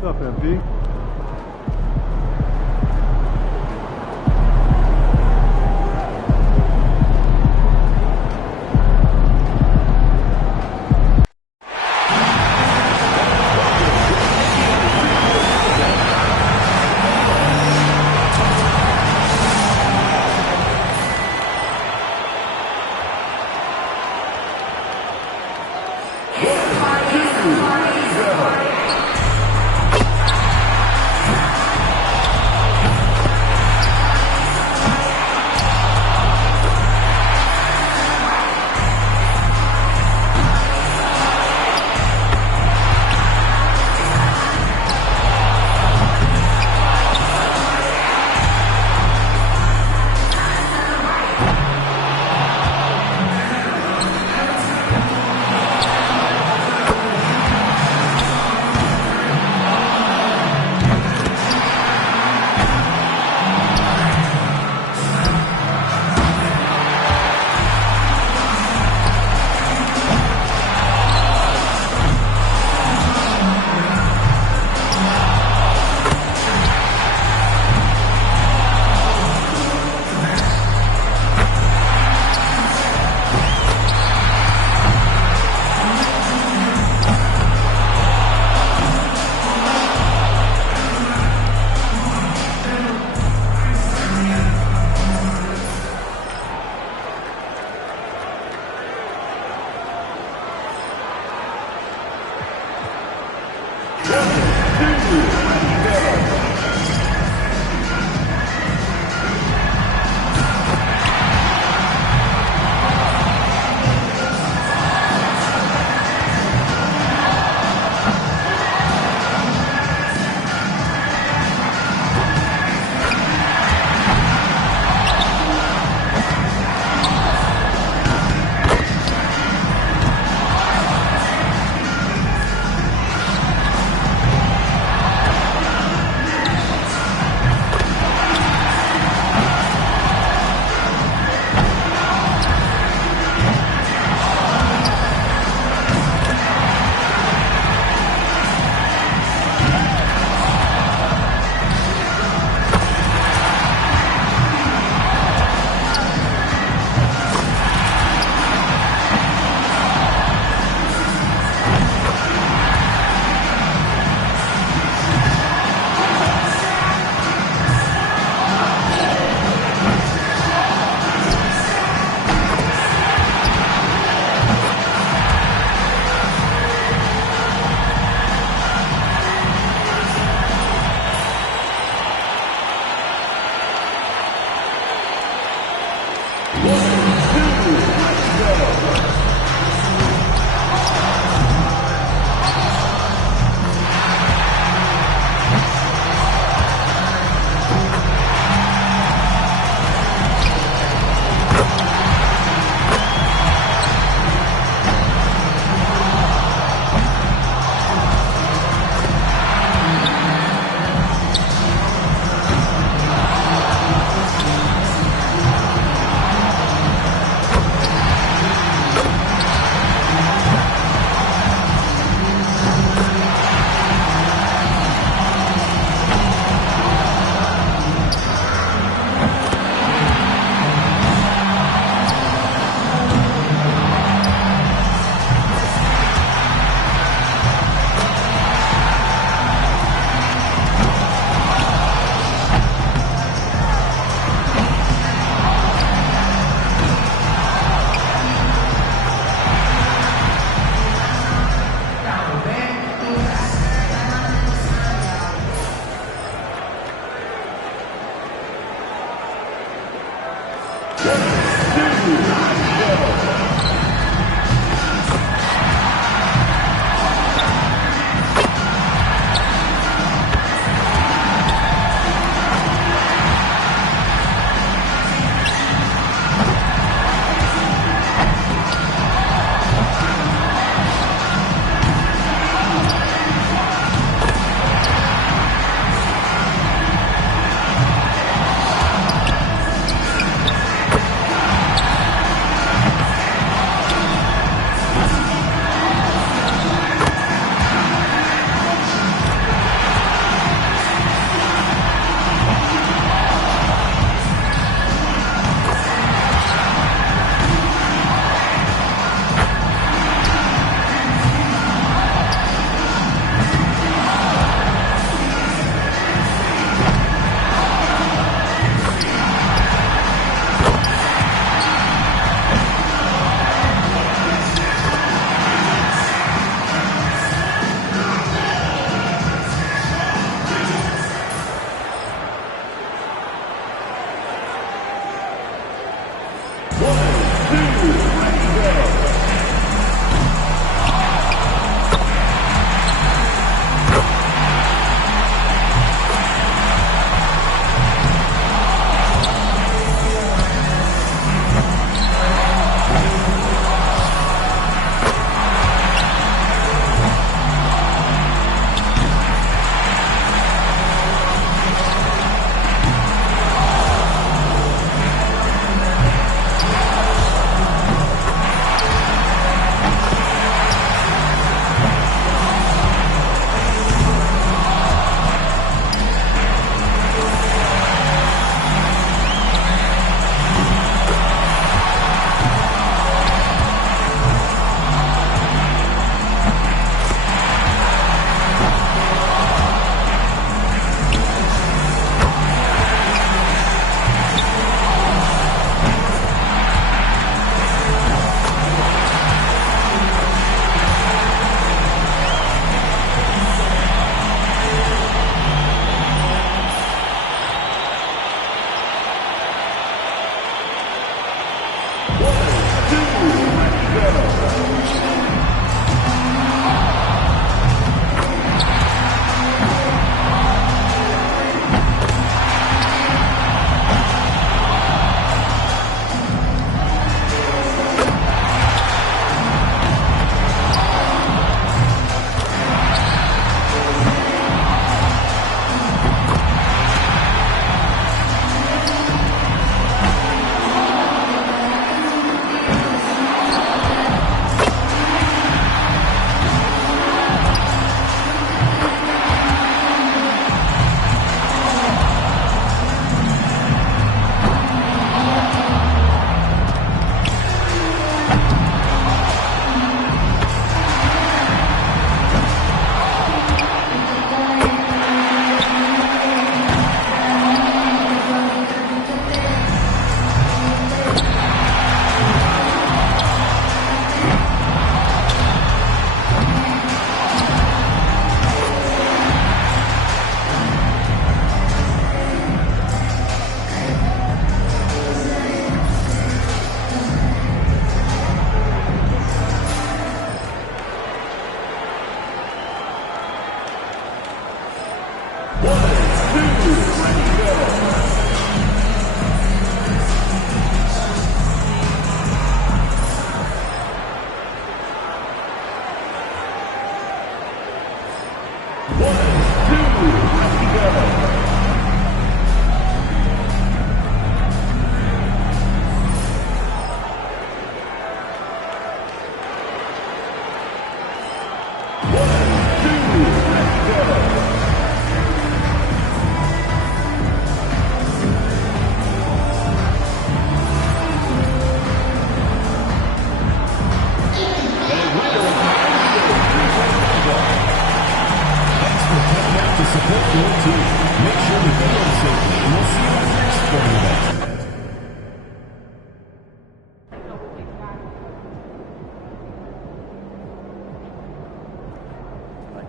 What's up, MP?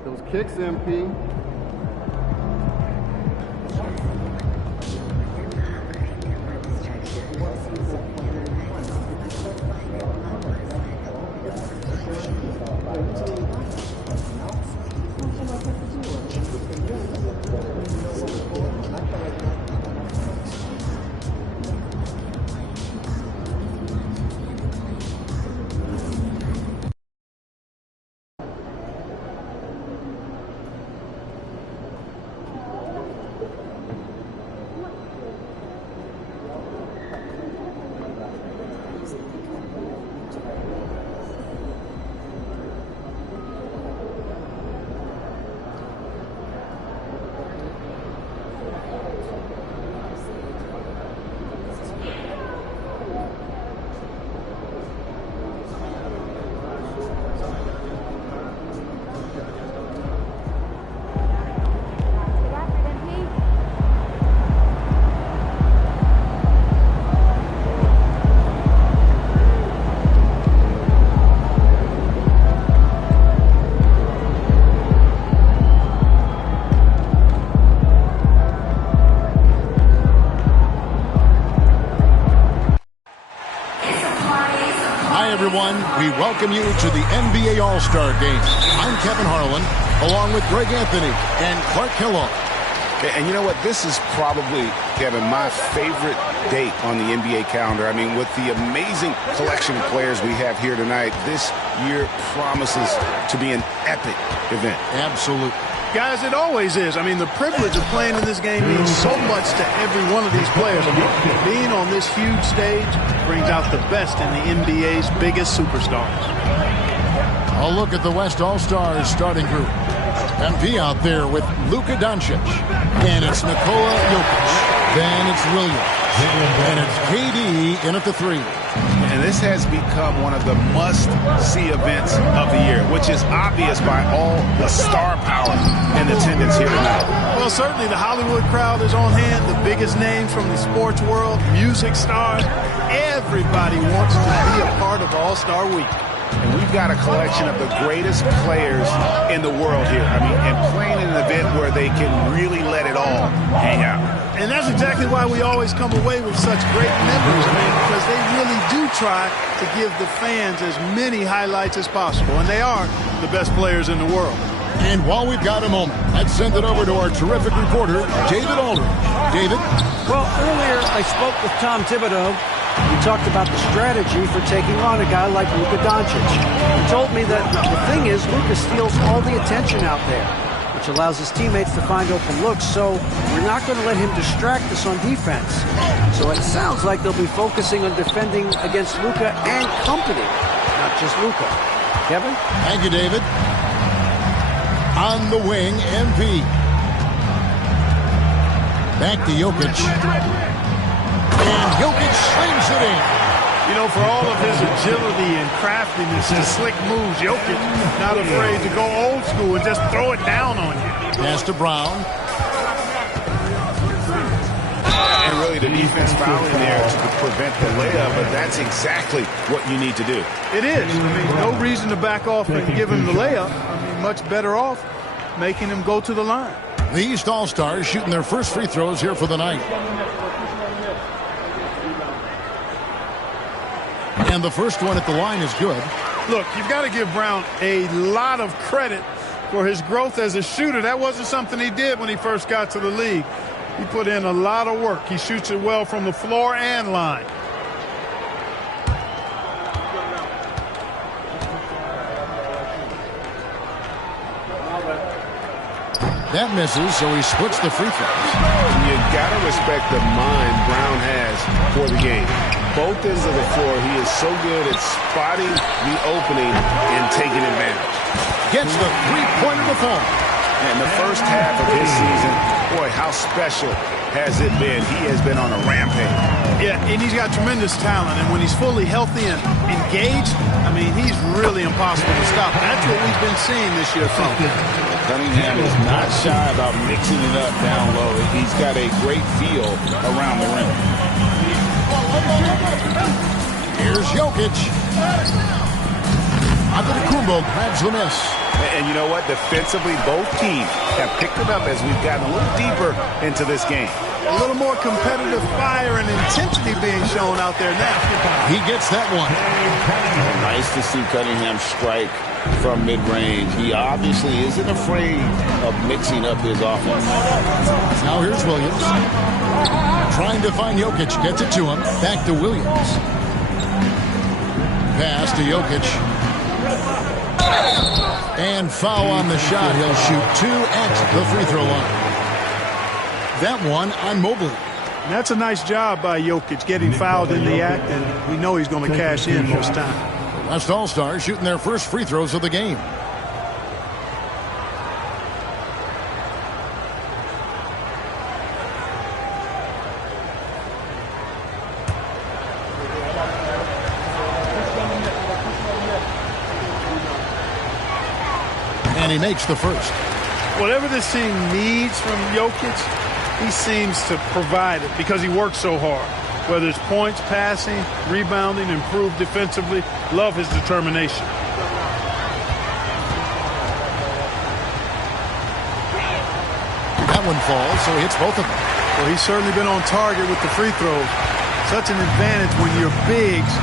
Those kicks, MP. Everyone, we welcome you to the NBA All-Star Game. I'm Kevin Harlan, along with Greg Anthony and Clark Kellogg. And you know what? This is probably, Kevin, my favorite date on the NBA calendar. I mean, with the amazing collection of players we have here tonight, this year promises to be an epic event. Absolutely. Guys, it always is. I mean, the privilege of playing in this game means so much to every one of these players. I mean, being on this huge stage brings out the best in the NBA's biggest superstars. A look at the West All-Stars starting group. MP out there with Luka Doncic. And it's Nikola Jokic. Then it's Williams. And it's KD in at the 3. And this has become one of the must-see events of the year, which is obvious by all the star power in attendance here tonight. Well, certainly the Hollywood crowd is on hand, the biggest names from the sports world, music stars. Everybody wants to be a part of All-Star Week. And we've got a collection of the greatest players in the world here. I mean, and playing in an event where they can really let it all hang out. And that's exactly why we always come away with such great memories, I mean, because they really do try to give the fans as many highlights as possible. And they are the best players in the world. And while we've got a moment, let's send it over to our terrific reporter, David Aldridge. David? Well, earlier I spoke with Tom Thibodeau. We talked about the strategy for taking on a guy like Luka Doncic. He told me that the thing is Luka steals all the attention out there, which allows his teammates to find open looks, so we're not going to let him distract us on defense. So it sounds like they'll be focusing on defending against Luka and company, not just Luka. Kevin? Thank you, David. On the wing, MP. Back to Jokic. And Jokic slings it in. You know, for all of his agility and craftiness and slick moves, Jokic not afraid to go old school and just throw it down on you. Pass to Brown. And really the defense fouling there to prevent the layup, but that's exactly what you need to do. It is. I mean, no reason to back off and give him the layup. I mean, much better off making him go to the line. The East All-Stars shooting their first free throws here for the night. And the first one at the line is good. Look, you've got to give Brown a lot of credit for his growth as a shooter. That wasn't something he did when he first got to the league. He put in a lot of work. He shoots it well from the floor and line. That misses, so he splits the free throws. You got to respect the mind Brown has for the game. Both ends of the floor, he is so good at spotting the opening and taking advantage. Gets the three-pointer to fall. And the first half of his season, boy, how special has it been? He has been on a rampage. Yeah, and he's got tremendous talent. And when he's fully healthy and engaged, I mean, he's really impossible to stop. That's what we've been seeing this year from him. Cunningham is not shy about mixing it up down low. He's got a great feel around the rim. Here's Jokic. Antetokounmpo grabs the miss. And you know what? Defensively, both teams have picked it up as we've gotten a little deeper into this game. A little more competitive fire and intensity being shown out there now. He gets that one. Nice to see Cunningham strike from mid-range. He obviously isn't afraid of mixing up his offense. Now here's Williams. Trying to find Jokic. Gets it to him. Back to Williams. Pass to Jokic. And foul on the shot. He'll shoot 2 at the free throw line. That one on Mobley. And that's a nice job by Jokic getting fouled in the act, and we know he's going to cash in most times. The West All-Stars shooting their first free throws of the game. And he makes the first. Whatever this team needs from Jokic, he seems to provide it because he works so hard. Whether it's points, passing, rebounding, improved defensively, love his determination. That one falls, so he hits both of them. Well, he's certainly been on target with the free throws. Such an advantage when your bigs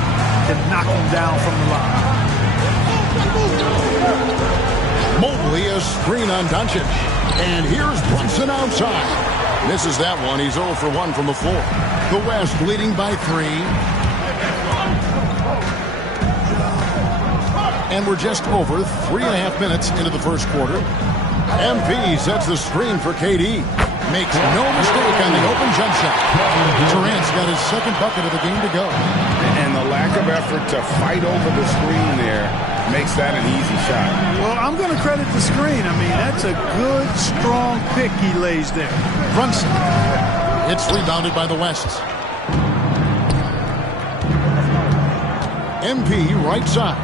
can knock him down from the line. Mobley, a screen on Doncic. And here's Brunson outside. Misses that one. He's 0 for 1 from the floor. The West leading by 3. And we're just over 3.5 minutes into the first quarter. MP sets the screen for KD. Makes no mistake on the open jump shot. Durant's got his second bucket of the game to go. And the lack of effort to fight over the screen there makes that an easy shot. Well, I'm going to credit the screen. I mean, that's a good, strong pick he lays there. Brunson. It's rebounded by the West. MP right side.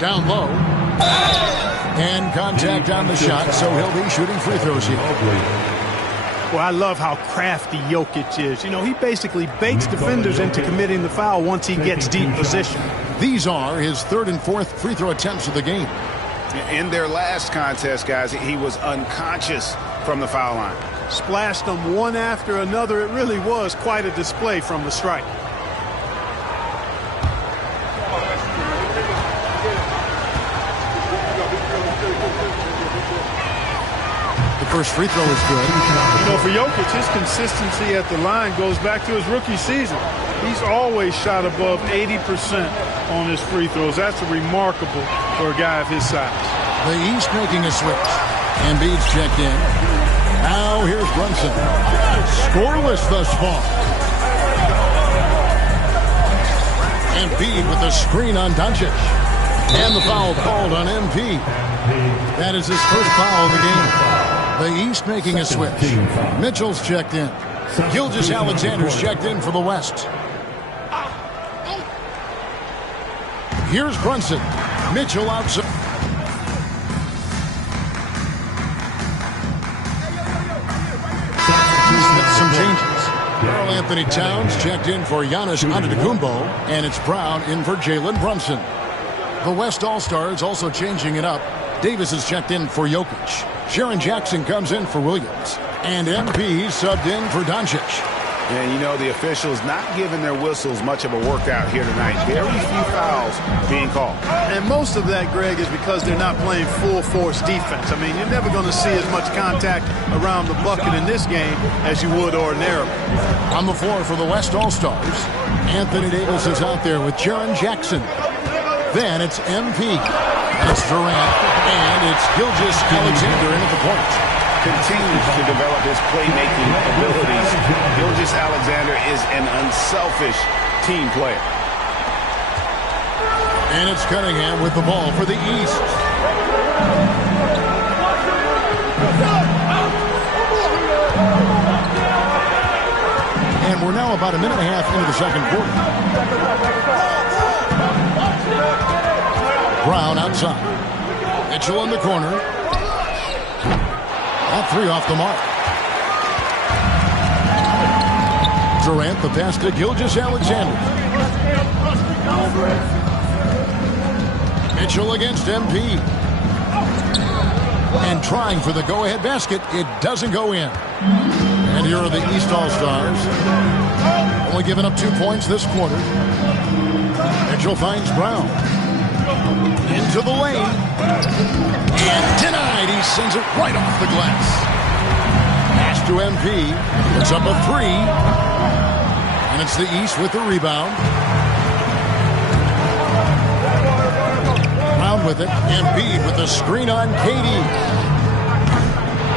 Down low. And contact on the shot, so he'll be shooting free throws here. Well, I love how crafty Jokic is. You know, he basically baits defenders into committing the foul once he gets deep position. These are his third and fourth free throw attempts of the game. In their last contest, guys, he was unconscious from the foul line. Splashed them one after another. It really was quite a display from the strike. The first free throw is good. You know, for Jokic, his consistency at the line goes back to his rookie season. He's always shot above 80% on his free throws. That's remarkable for a guy of his size. The East making a switch. Embiid's checked in. Now here's Brunson. Scoreless thus far. Embiid with the screen on Doncic. And the foul called on MP. That is his first foul of the game. The East making a switch. Mitchell's checked in. Gilgeous-Alexander's checked in for the West. Here's Brunson. Mitchell outside. Some changes. Karl Anthony Towns checked in for Giannis Antetokounmpo, and it's Brown in for Jalen Brunson. The West All-Stars also changing it up. Davis is checked in for Jokic. Jaren Jackson comes in for Williams. And MP subbed in for Doncic. And, you know, the officials not giving their whistles much of a workout here tonight. Very few fouls being called. And most of that, Greg, is because they're not playing full-force defense. I mean, you're never going to see as much contact around the bucket in this game as you would ordinarily. On the floor for the West All-Stars, Anthony Davis is out there with Jaren Jackson. Then it's MP. It's Durant, and it's Gilgeous Alexander in at the point. Continues to develop his playmaking abilities. Gilgeous Alexander is an unselfish team player. And it's Cunningham with the ball for the East. And we're now about a minute and a half into the second quarter. Brown outside. Mitchell in the corner. That three off the mark. Durant, the pass to Gilgeous Alexander. Mitchell against MP. And trying for the go-ahead basket. It doesn't go in. And here are the East All-Stars. Only giving up 2 points this quarter. Mitchell finds Brown. Into the lane. And denied. He sends it right off the glass. Pass to MP. It's up a three. And it's the East with the rebound. Brown with it. Embiid with the screen on Katie.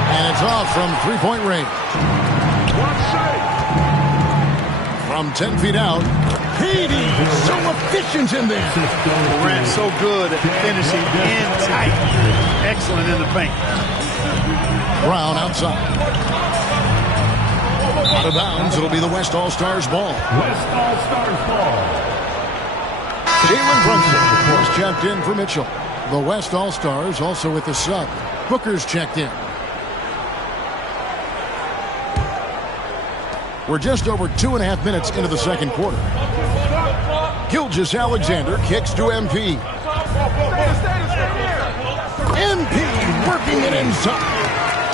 And it's off from three-point range. From 10 feet out, Katie so efficient in there. Durant so good at finishing in tight. Excellent in the paint. Brown outside. Out of bounds, it'll be the West All-Stars ball. West All-Stars ball. Jalen Brunson, of course, checked in for Mitchell. The West All-Stars also with the sub. Booker's checked in. We're just over 2.5 minutes into the second quarter. Gilgeous Alexander kicks to MP. MP working it inside.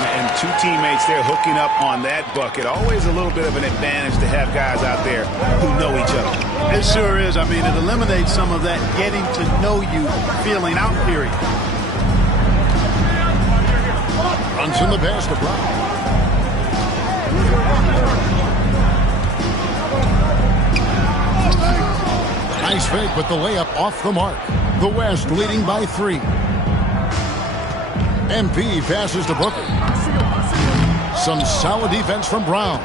And two teammates there hooking up on that bucket. Always a little bit of an advantage to have guys out there who know each other. It sure is. I mean, it eliminates some of that getting to know you feeling out period. Brunson the pass to Brown. Nice fake, but the layup off the mark. The West leading by 3. MP passes to Booker. Some solid defense from Brown.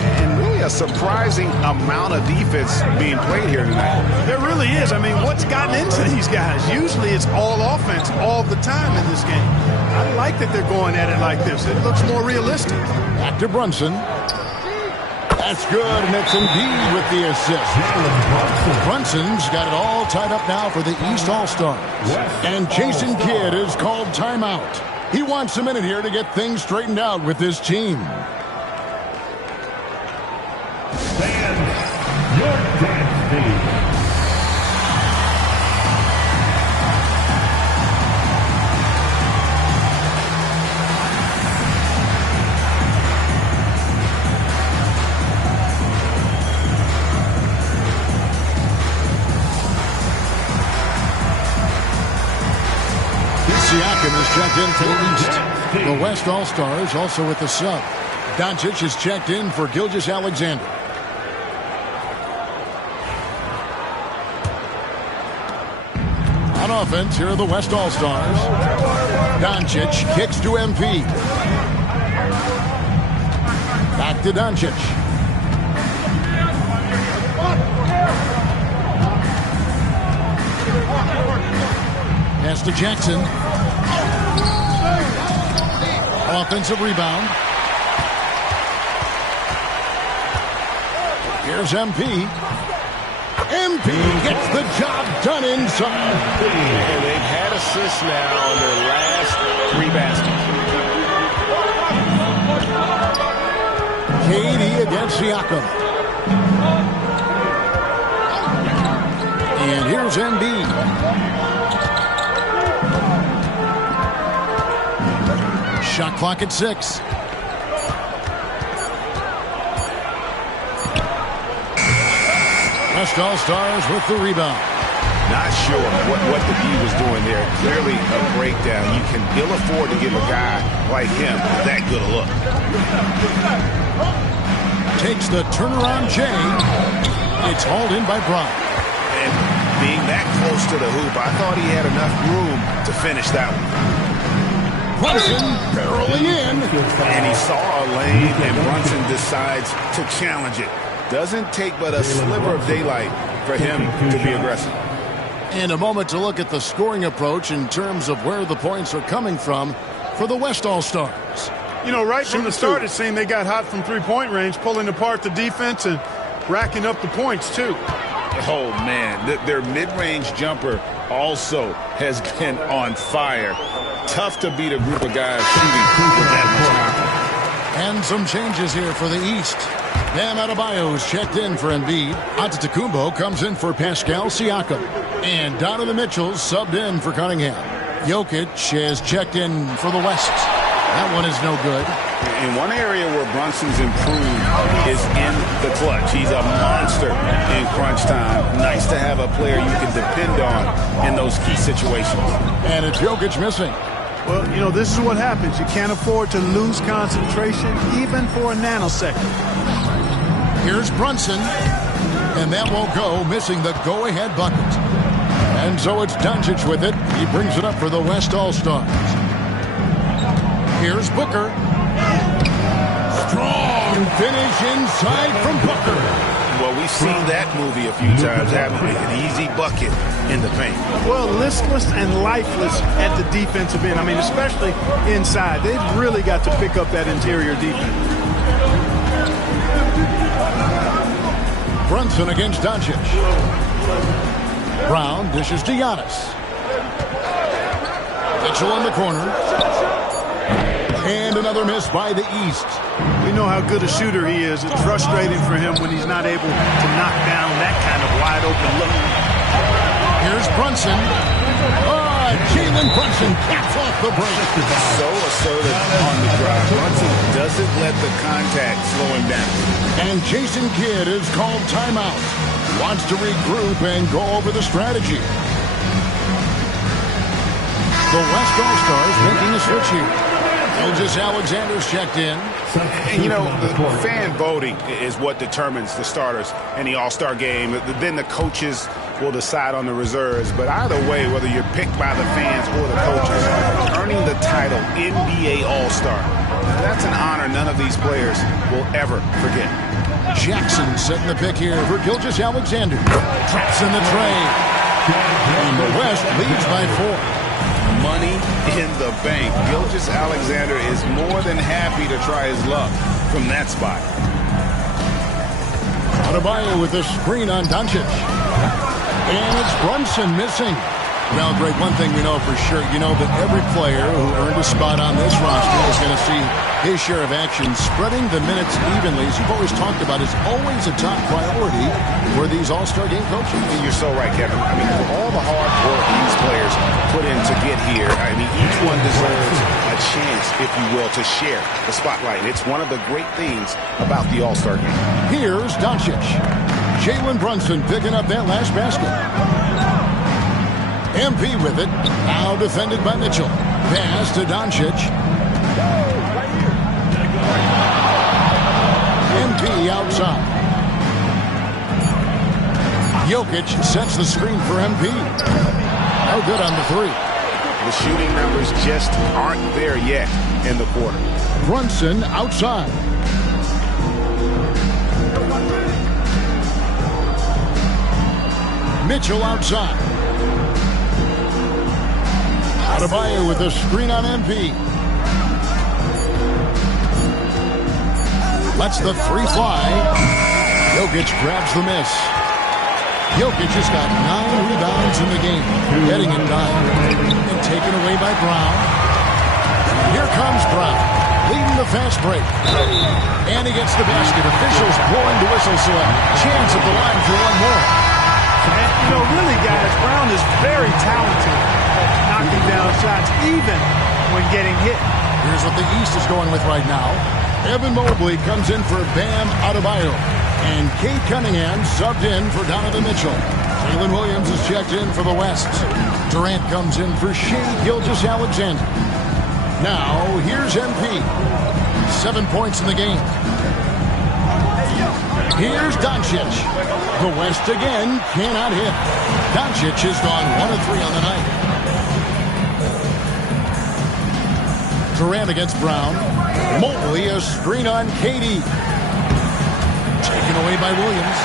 And really a surprising amount of defense being played here tonight. There really is. I mean, what's gotten into these guys? Usually it's all offense all the time in this game. I like that they're going at it like this. It looks more realistic. Back to Brunson. That's good, and it's Embiid with the assist. Brunson's got it all tied up now for the East All-Stars. And Jason Kidd is called timeout. He wants a minute here to get things straightened out with this team. Fans, your dance team. Siakam is checked in for the East. The West All-Stars also with the sub. Doncic is checked in for Gilgeous Alexander. On offense, here are the West All-Stars. Doncic kicks to MP. Back to Doncic. Pass to Jackson. Offensive rebound. Here's MP. MP gets the job done inside. And they've had assists now on their last 3 baskets. KD against Siakam. And here's Embiid. Shot clock at 6. West All-Stars with the rebound. Not sure what the D was doing there. Clearly a breakdown. You can ill afford to give a guy like him that good a look. Takes the turnaround J. It's hauled in by Brown. And being that close to the hoop, I thought he had enough room to finish that one. Brunson barreling in. And he saw a lane, and Brunson decides to challenge it. Doesn't take but a sliver of daylight for him to be aggressive. And a moment to look at the scoring approach in terms of where the points are coming from for the West All-Stars. You know, right from the start, it seemed they got hot from three-point range, pulling apart the defense and racking up the points, too. Oh, man, their mid-range jumper also has been on fire. Tough to beat a group of guys shooting with that much confidence. And some changes here for the East. Bam Adebayo's checked in for Embiid. Antetokounmpo comes in for Pascal Siakam. And Donovan Mitchell's subbed in for Cunningham. Jokic has checked in for the West. That one is no good. In one area where Brunson's improved is in the clutch. He's a monster in crunch time. Nice to have a player you can depend on in those key situations. And it's Jokic missing. Well, you know, this is what happens. You can't afford to lose concentration even for a nanosecond. Here's Brunson. And that won't go, missing the go-ahead bucket. And so it's Doncic with it. He brings it up for the West All-Stars. Here's Booker. Strong finish inside from Booker. Well, we've seen that movie a few times, haven't we? An easy bucket in the paint. Well, listless and lifeless at the defensive end. I mean, especially inside. They've really got to pick up that interior defense. Brunson against Doncic. Brown dishes to Giannis. Mitchell in the corner. And another miss by the East. We know how good a shooter he is. It's frustrating for him when he's not able to knock down that kind of wide open look. Here's Brunson. Jalen Brunson caps off the break. So assertive on the drive. Brunson doesn't let the contact slow him down. And Jason Kidd is called timeout. Wants to regroup and go over the strategy. The West All-Stars making a switch here. Alexander's checked in. And, you know, the fan voting is what determines the starters in the All-Star game. Then the coaches will decide on the reserves. But either way, whether you're picked by the fans or the coaches, earning the title NBA All-Star, that's an honor none of these players will ever forget. Jackson setting the pick here for Alexander. Traps in the tray. And the West leads by 4. Money in the bank. Alexander is more than happy to try his luck from that spot. Adebayo with the screen on Doncic. And it's Brunson missing. Well, Greg, one thing we know for sure, you know that every player who earned a spot on this roster is going to see his share of action. Spreading the minutes evenly, as you've always talked about, is always a top priority for these All-Star game coaches. And you're so right, Kevin. I mean, for all the hard work these players put in to get here, I mean, each one deserves a chance, if you will, to share the spotlight. It's one of the great things about the All-Star game. Here's Doncic. Jalen Brunson picking up that last basket. MP with it. Now defended by Mitchell. Pass to Doncic. MP outside. Jokic sets the screen for MP. No good on the three. The shooting numbers just aren't there yet in the quarter. Brunson outside. Mitchell outside. Adebayo with a screen on MP. Lets the three fly. Jokic grabs the miss. Jokic has got 9 rebounds in the game. Getting it done. And taken away by Brown. Here comes Brown. Leading the fast break. And he gets the basket. Officials blowing the whistle, so a chance at the line for one more. And, you know, really, guys, Brown is very talented at knocking down shots, even when getting hit. Here's what the East is going with right now. Evan Mobley comes in for Bam Adebayo. And Kate Cunningham subbed in for Donovan Mitchell. Jalen Williams is checked in for the West. Durant comes in for Shai Gilgeous-Alexander. Now, here's MP. 7 points in the game. Here's Doncic. The West again cannot hit. Doncic has gone 1 of 3 on the night. Durant against Brown. Mobley, a screen on Katie. Taken away by Williams.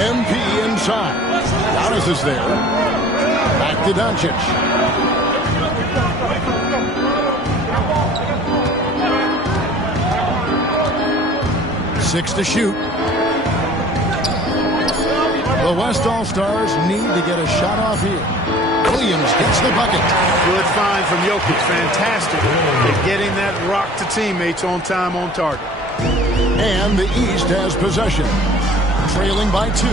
MP inside. Giannis is there. Back to Doncic. Six to shoot. The West All-Stars need to get a shot off here. Williams gets the bucket. Good find from Jokic. Fantastic at getting that rock to teammates on time, on target. And the East has possession. Trailing by 2.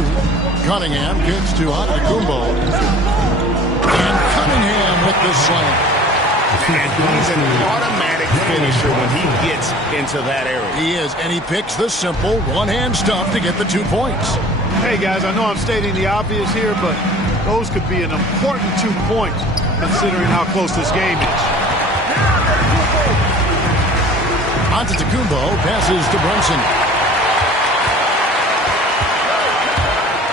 Cunningham gets to Antetokounmpo. And Cunningham with the slam. And he's an automatic finisher when he gets into that area. He is, and he picks the simple one-hand stuff to get the 2 points. Hey, guys, I know I'm stating the obvious here, but those could be an important 2 points considering how close this game is. Antetokounmpo passes to Brunson.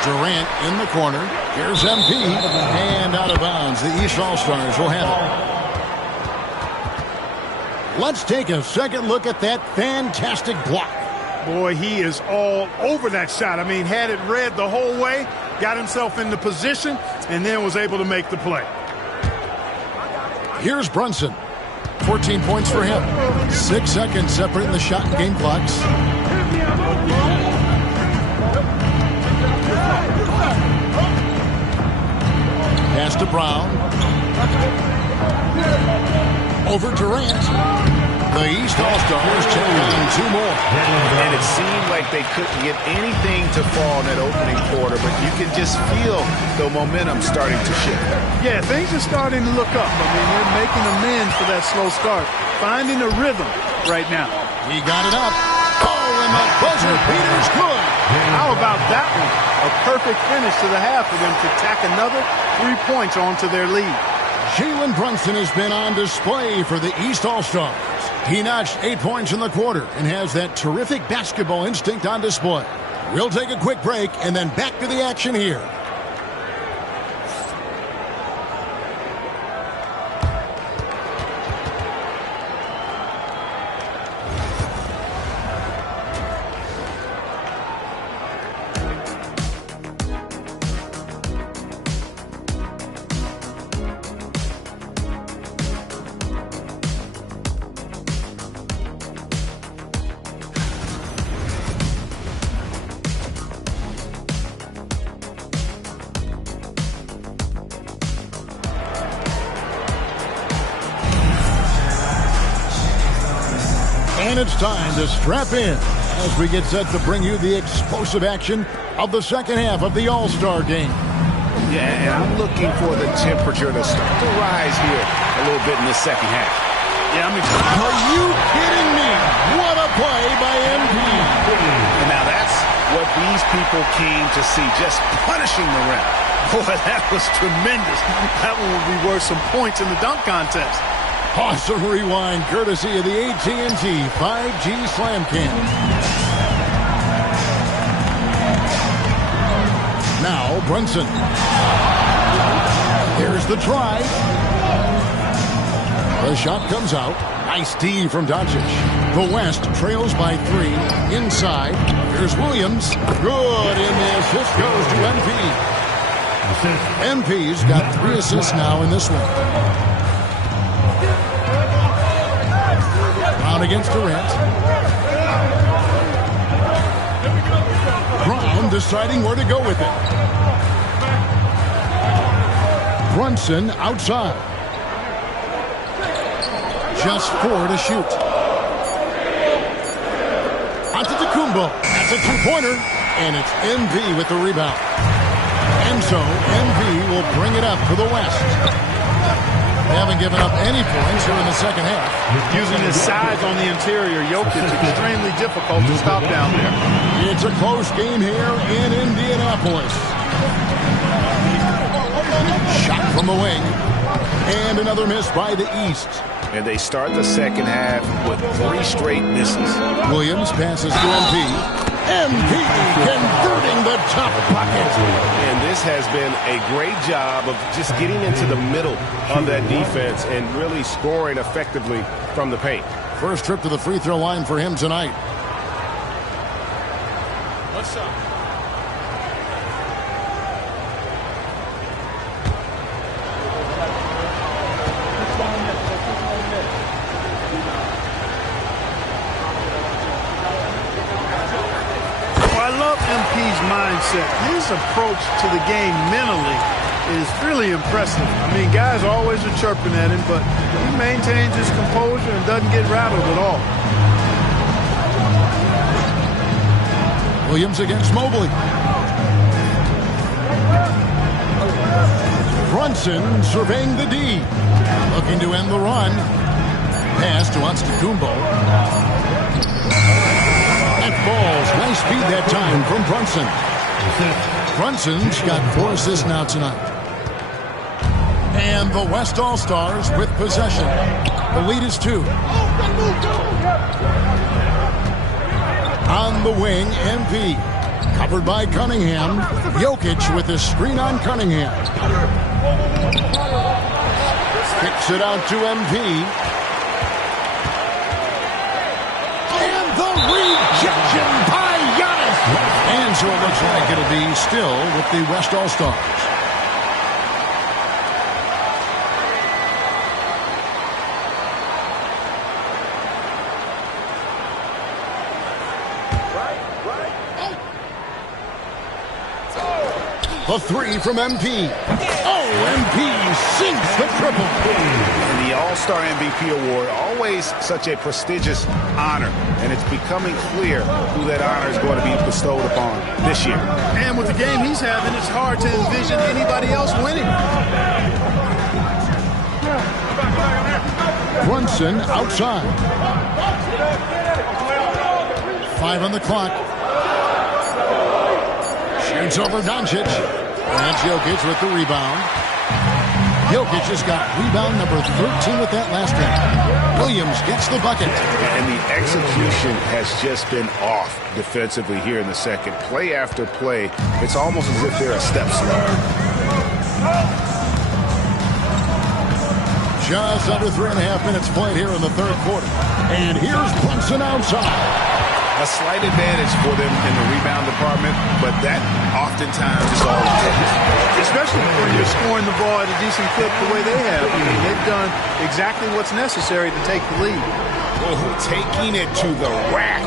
Durant in the corner. Here's MP. And out of bounds. The East All-Stars will have it. Let's take a second look at that fantastic block. Boy, he is all over that shot. I mean, had it read the whole way, got himself into position, and then was able to make the play. Here's Brunson. 14 points for him. 6 seconds separating the shot and game clocks. Pass to Brown. Over Durant. The East All-Stars check on 2 more. And it seemed like they couldn't get anything to fall in that opening quarter, but you can just feel the momentum starting to shift. Yeah, things are starting to look up. I mean, they're making amends for that slow start. Finding a rhythm right now. He got it up. Oh, and the buzzer beater's good. How about that one? A perfect finish to the half for them to tack another 3 points onto their lead. Jalen Brunson has been on display for the East All-Stars. He notched 8 points in the quarter and has that terrific basketball instinct on display. We'll take a quick break and then back to the action here. And it's time to strap in as we get set to bring you the explosive action of the second half of the All-Star game. Yeah, and I'm looking for the temperature to start to rise here a little bit in the second half. Yeah, I'm excited. Are you kidding me? What a play by MP. And now that's what these people came to see, just punishing the rim. Boy, that was tremendous. That one would be worth some points in the dunk contest. Awesome rewind courtesy of the AT&T 5G Slam Cam. Now Brunson. Here's the try. The shot comes out. Nice D from Doncic. The West trails by 3. Inside. Here's Williams. Good, and the assist goes to MP. MP's got 3 assists now in this one. Brown against Durant. Brown deciding where to go with it. Brunson outside. Just 4 to shoot. Antetokounmpo. That's a 2-pointer. And it's MV with the rebound. And so MV will bring it up to the West. They haven't given up any points here in the second half. Using his size on the interior, Jokic extremely difficult to stop down there. It's a close game here in Indianapolis. Shot from the wing. And another miss by the East. And they start the second half with 3 straight misses. Williams passes to MP. MP converting the top pocket. And this has been a great job of just getting into the middle of that defense and really scoring effectively from the paint. First trip to the free throw line for him tonight. What's up? MP's mindset, his approach to the game mentally is really impressive. I mean, guys always are chirping at him, but he maintains his composure and doesn't get rattled at all. Williams against Mobley. Brunson surveying the D. Looking to end the run. Pass to Antetokounmpo. Balls. Nice speed that time from Brunson. Brunson's got 4 assists now tonight. And the West All-Stars with possession. The lead is 2. On the wing, MP. Covered by Cunningham. Jokic with a screen on Cunningham. Kicks it out to MP. Rejection by Giannis. And so it looks like it'll be still with the West All-Stars. The 3 from MP. Oh, MP sinks the triple. And the All-Star MVP award, always such a prestigious honor, and it's becoming clear who that honor is going to be bestowed upon this year. And with the game he's having, it's hard to envision anybody else winning. Brunson outside. 5 on the clock. Shoots over Doncic. And that's Jokic with the rebound. Jokic has got rebound number 13 with that last one. Williams gets the bucket. And the execution has just been off defensively here in the second. Play after play, it's almost as if they're a step slow. Just under 3.5 minutes played here in the third quarter. And here's Brunson outside. A slight advantage for them in the rebound department, but that oftentimes is all it takes. Especially when you're scoring the ball at a decent clip the way they have. I mean, they've done exactly what's necessary to take the lead. Taking it to the rack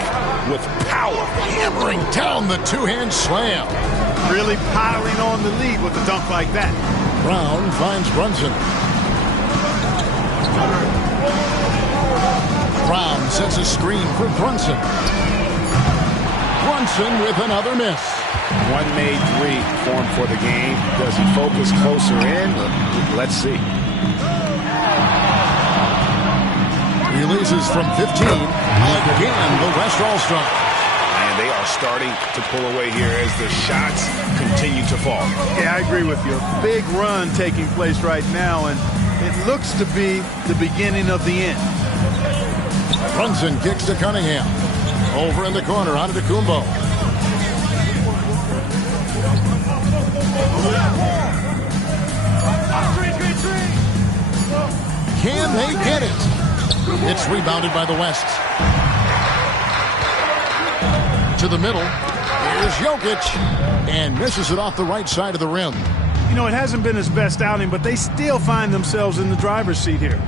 with power. Hammering down the two-hand slam. Really piling on the lead with a dunk like that. Brown finds Brunson. Brown sets a screen for Brunson. Brunson with another miss. 1 made 3 formed for the game. Does he focus closer in? Let's see. Releases from 15. Again, the West All-Stars. And they are starting to pull away here as the shots continue to fall. Yeah, I agree with you. A big run taking place right now, and it looks to be the beginning of the end. Brunson kicks to Cunningham. Over in the corner, Antetokounmpo. Can they get it? It's rebounded by the West. To the middle. Here's Jokic. And misses it off the right side of the rim. You know, it hasn't been his best outing, but they still find themselves in the driver's seat here.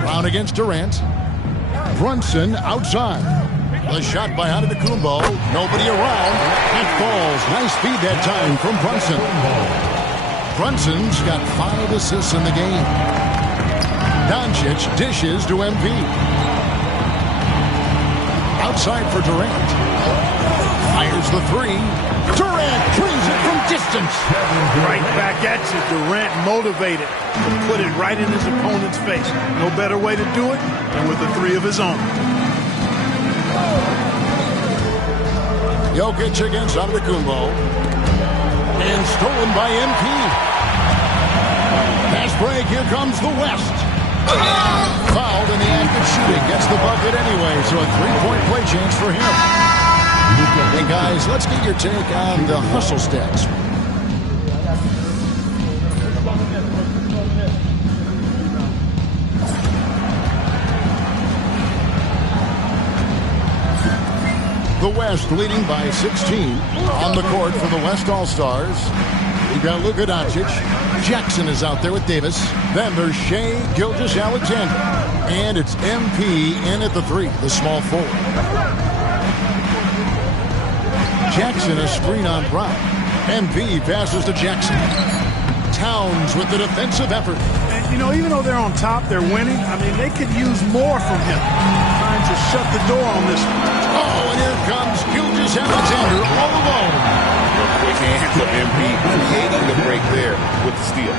Brown against Durant. Brunson outside. The shot by Antetokounmpo. Nobody around. It falls. Nice speed that time from Brunson. Brunson's got 5 assists in the game. Doncic dishes to MP. Outside for Durant. Fires the 3. Durant brings it from distance. Right back at you. Durant motivated to put it right in his opponent's face. No better way to do it than with a 3 of his own. Jokic against Antetokounmpo. And stolen by MP. Pass break. Here comes the West. Fouled in the act of shooting. Gets the bucket anyway, so a three-point play chance for him. Hey, guys, let's get your take on the hustle stats. The West leading by 16 on the court for the West All-Stars. We've got Luka Doncic. Jackson is out there with Davis. Then there's Shea Gilgeous-Alexander. And it's MP in at the three, the small forward. Jackson a screen on Brown. MP passes to Jackson. Towns with the defensive effort. And, you know, even though they're on top, they're winning. I mean, they could use more from him. Trying to shut the door on this one. Oh, and here comes Gilgeous-Alexander all alone. A quick hands of MP creating the break there with the steal.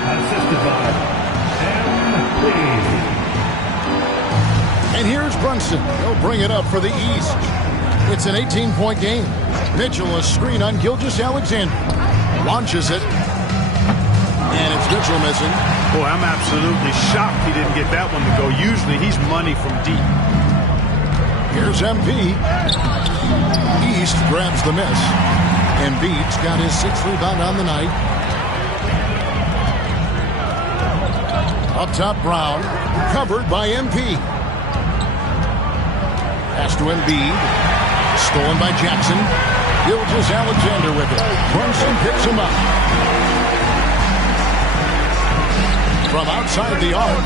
And here's Brunson. He'll bring it up for the East. It's an 18-point game. Mitchell a screen on Gilgeous-Alexander. Launches it. And it's Mitchell missing. Boy, I'm absolutely shocked he didn't get that one to go. Usually he's money from deep. Here's MP. East grabs the miss. Embiid's got his sixth rebound on the night. Up top, Brown. Covered by MP. Pass to Embiid. Stolen by Jackson. Gilgeous-Alexander with it. Brunson picks him up. From outside the arc.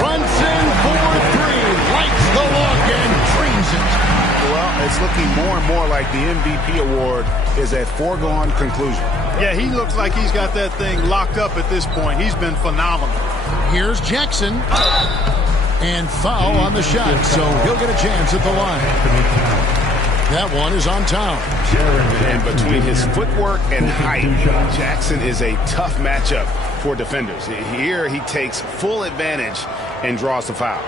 Brunson for three. Lights the look and dreams it. Well, it's looking more and more like the MVP award is a foregone conclusion. Yeah, he looks like he's got that thing locked up at this point. He's been phenomenal. Here's Jackson. And foul on the shot, so he'll get a chance at the line. That one is on Towns. And between his footwork and height, Jackson is a tough matchup for defenders. Here he takes full advantage and draws the foul.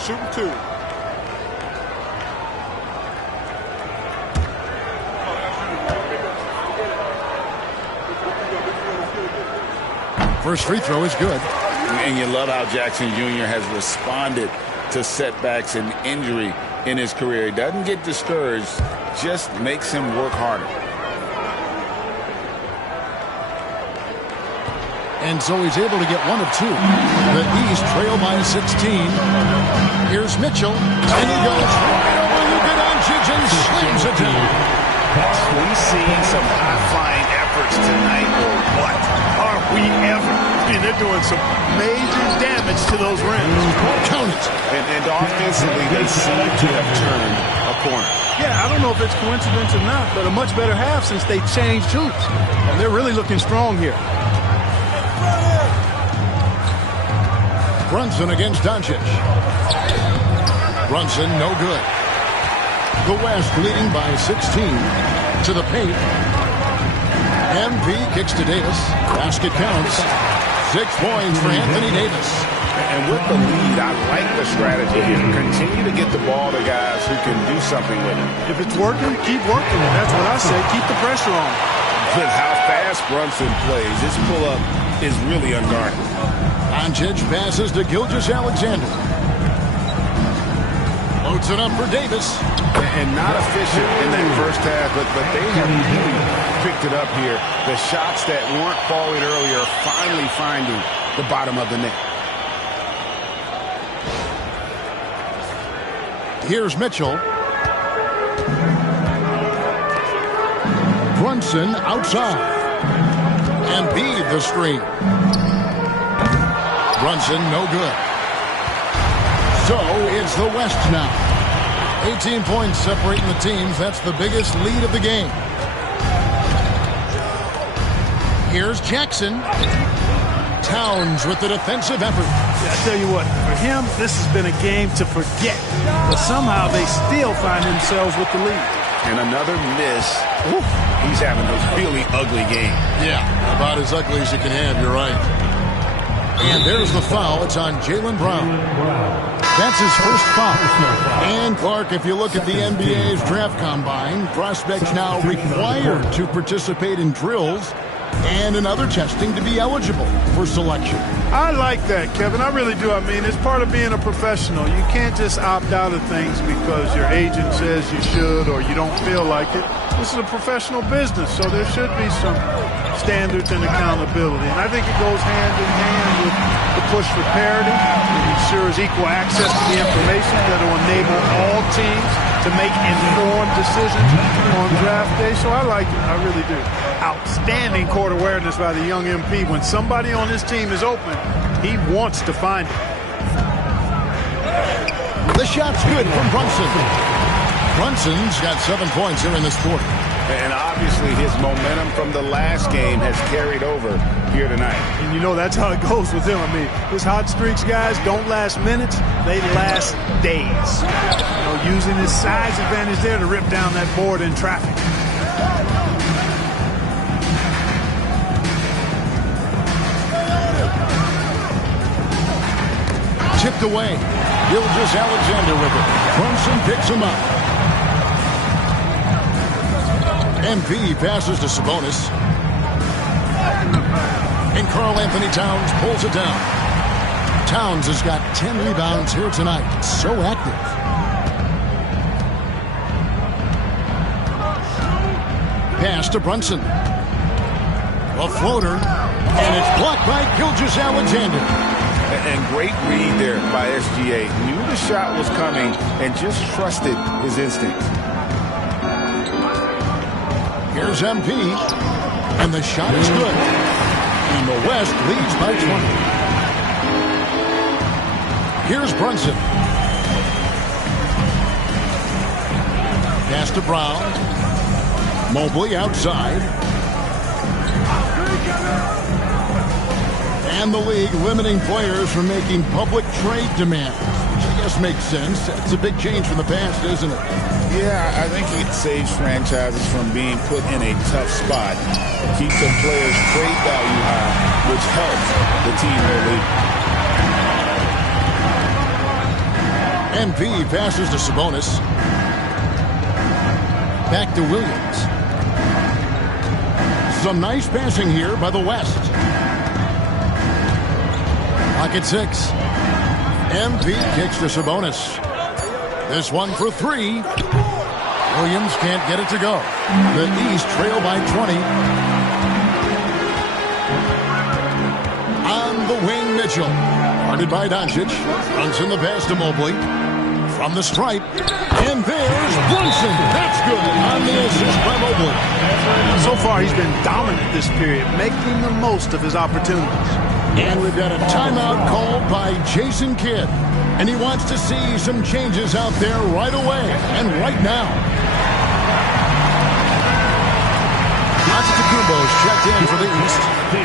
Shooting two. First free throw is good. And you love how Jackson Jr. has responded to setbacks and injury in his career. He doesn't get discouraged, just makes him work harder. And so he's able to get one of two. The East trail by 16. Here's Mitchell. And he goes right over Luka Doncic and slams it down. We see some high-flying efforts tonight, or what? Are we ever? I mean, they're doing some major damage to those rims. Count it. And offensively, they seem to have turned a corner. Yeah, I don't know if it's coincidence or not, but a much better half since they changed hoops. And they're really looking strong here. Brunson against Doncic. Brunson, no good. The West leading by 16 to the paint. MP kicks to Davis. Basket counts. 6 points for Anthony Davis. And with the lead, I like the strategy here. Continue to get the ball to guys who can do something with it. If it's working, keep working. That's what I say. Keep the pressure on. With how fast Brunson plays, his pull-up is really unguarded. Doncic passes to Gilgeous-Alexander. Loads it up for Davis. And not efficient in that first half, but they have really picked it up here. The shots that weren't falling earlier are finally finding the bottom of the net. Here's Mitchell. Brunson outside. Embiid the screen. Brunson no good. So it's the West now. 18 points separating the teams. That's the biggest lead of the game. Here's Jackson. Towns with the defensive effort. Yeah, I tell you what, for him, this has been a game to forget. But somehow they still find themselves with the lead. And another miss. Oof. He's having a really ugly game. Yeah, about as ugly as you can have, you're right. And there's the foul. It's on Jaylen Brown. That's his first foul. And, Clark, if you look at the NBA's draft combine, prospects now required to participate in drills and another testing to be eligible for selection. I like that, Kevin. I really do. I mean, it's part of being a professional. You can't just opt out of things because your agent says you should or you don't feel like it. This is a professional business, so there should be some standards and accountability. And I think it goes hand in hand with the push for parity. It ensures equal access to the information that will enable all teams to make informed decisions on draft day. So I like it. I really do. Outstanding court awareness by the young MP. When somebody on his team is open, he wants to find it. The shot's good from Brunson. Brunson's got 7 points here in this quarter. And obviously his momentum from the last game has carried over here tonight. And you know that's how it goes with him. I mean, his hot streaks, guys, don't last minutes. They last days. You know, using his size advantage there to rip down that board in traffic. Tipped away. Gilgeous-Alexander with it. Brunson picks him up. MP passes to Sabonis. And Karl-Anthony Towns pulls it down. Towns has got 10 rebounds here tonight. So active. Pass to Brunson. A floater. And it's blocked by Gilgeous-Alexander. And great read there by SGA. Knew the shot was coming and just trusted his instinct. Here's MP, and the shot is good. And the West leads by 20. Here's Brunson. Pass to Brown. Mobley outside. And the league limiting players from making public trade demands, which I guess makes sense. It's a big change from the past, isn't it? Yeah, I think it saves franchises from being put in a tough spot. Keeps the players' trade value high, which helps the team MP really. passes to Sabonis. Back to Williams. Some nice passing here by the West. Clock at 6. MP kicks to Sabonis. This one for 3. Williams can't get it to go. The East trail by 20. On the wing, Mitchell. Guarded by Doncic. Runs in the pass to Mobley. From the stripe. And there's Brunson. That's good on the assist by Mobley. So far, he's been dominant this period, making the most of his opportunities. And we've got a timeout called by Jason Kidd. And he wants to see some changes out there right away and right now. Antetokounmpo's checked in for the East.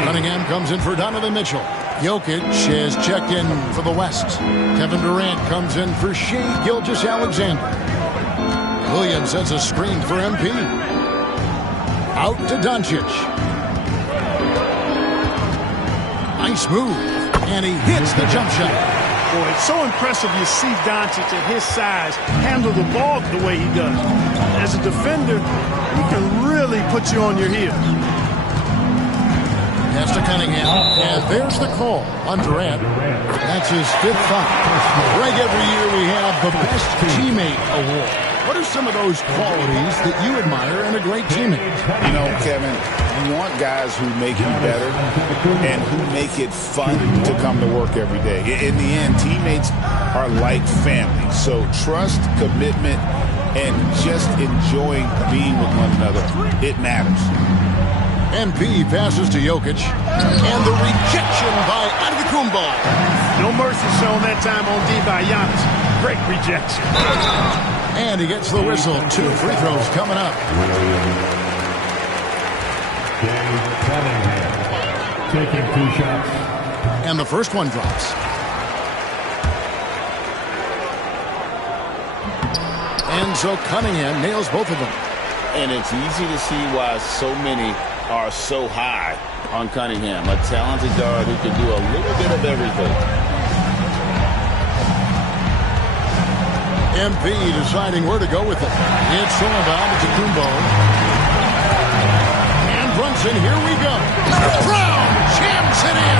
Cunningham comes in for Donovan Mitchell. Jokic has checked in for the West. Kevin Durant comes in for Shai Gilgeous-Alexander. Williams sets a screen for MP. Out to Doncic. Nice move. And he hits the jump shot. Boy, it's so impressive you see Doncic at his size handle the ball the way he does. As a defender, he can really put you on your heels. Pass to Cunningham. And there's the call on Durant. That's his 5th foul. Greg, every year we have the Best Teammate Award. What are some of those qualities that you admire in a great teammate? You know, Kevin, you want guys who make you better and who make it fun to come to work every day. In the end, teammates are like family. So trust, commitment, and just enjoying being with one another, it matters. MP passes to Jokic. And the rejection by Antetokounmpo. No mercy shown that time on D by Giannis. Great rejection. And he gets the whistle. 2 free throws coming up. Taking 2 shots. And the first one drops. And so Cunningham nails both of them. And it's easy to see why so many are so high on Cunningham. A talented guard who can do a little bit of everything. MP deciding where to go with it. It's all about Antetokounmpo. And Brunson Brunson, here we go. Brown jams it in.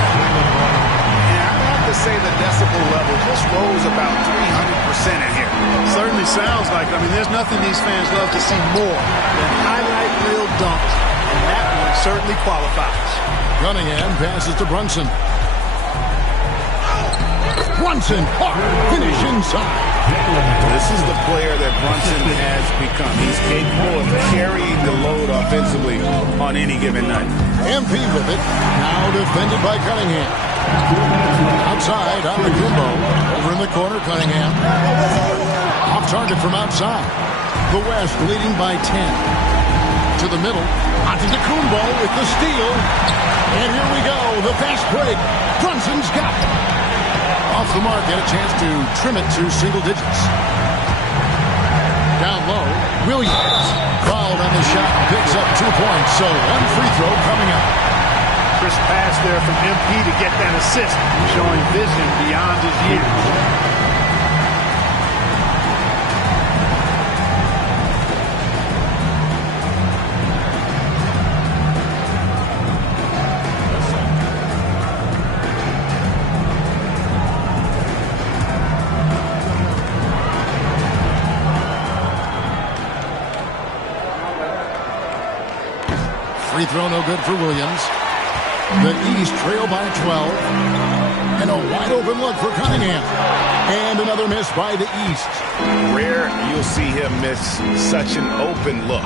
Yeah, I'd have to say the decibel level just rose about 300% in here. Certainly sounds like it. I mean, there's nothing these fans love to see more than highlight reel dunks, and that one certainly qualifies. Cunningham passes to Brunson. Brunson, hard finish inside. This is the player that Brunson has become. He's capable of carrying the load offensively on any given night. MP with it. Now defended by Cunningham. Outside on the Kumbo. Over in the corner, Cunningham. Off target from outside. The West leading by 10. To the middle. Onto the Kumbo with the steal. And here we go. The fast break. Brunson's got it. Off the mark, had a chance to trim it to single digits. Down low, Williams fouled on the shot, picks up 2 points, so one free throw coming up. Crisp pass there from MP to get that assist, showing vision beyond his years. Free throw no good for Williams. The East trail by 12. And a wide open look for Cunningham. And another miss by the East. Rare you'll see him miss such an open look.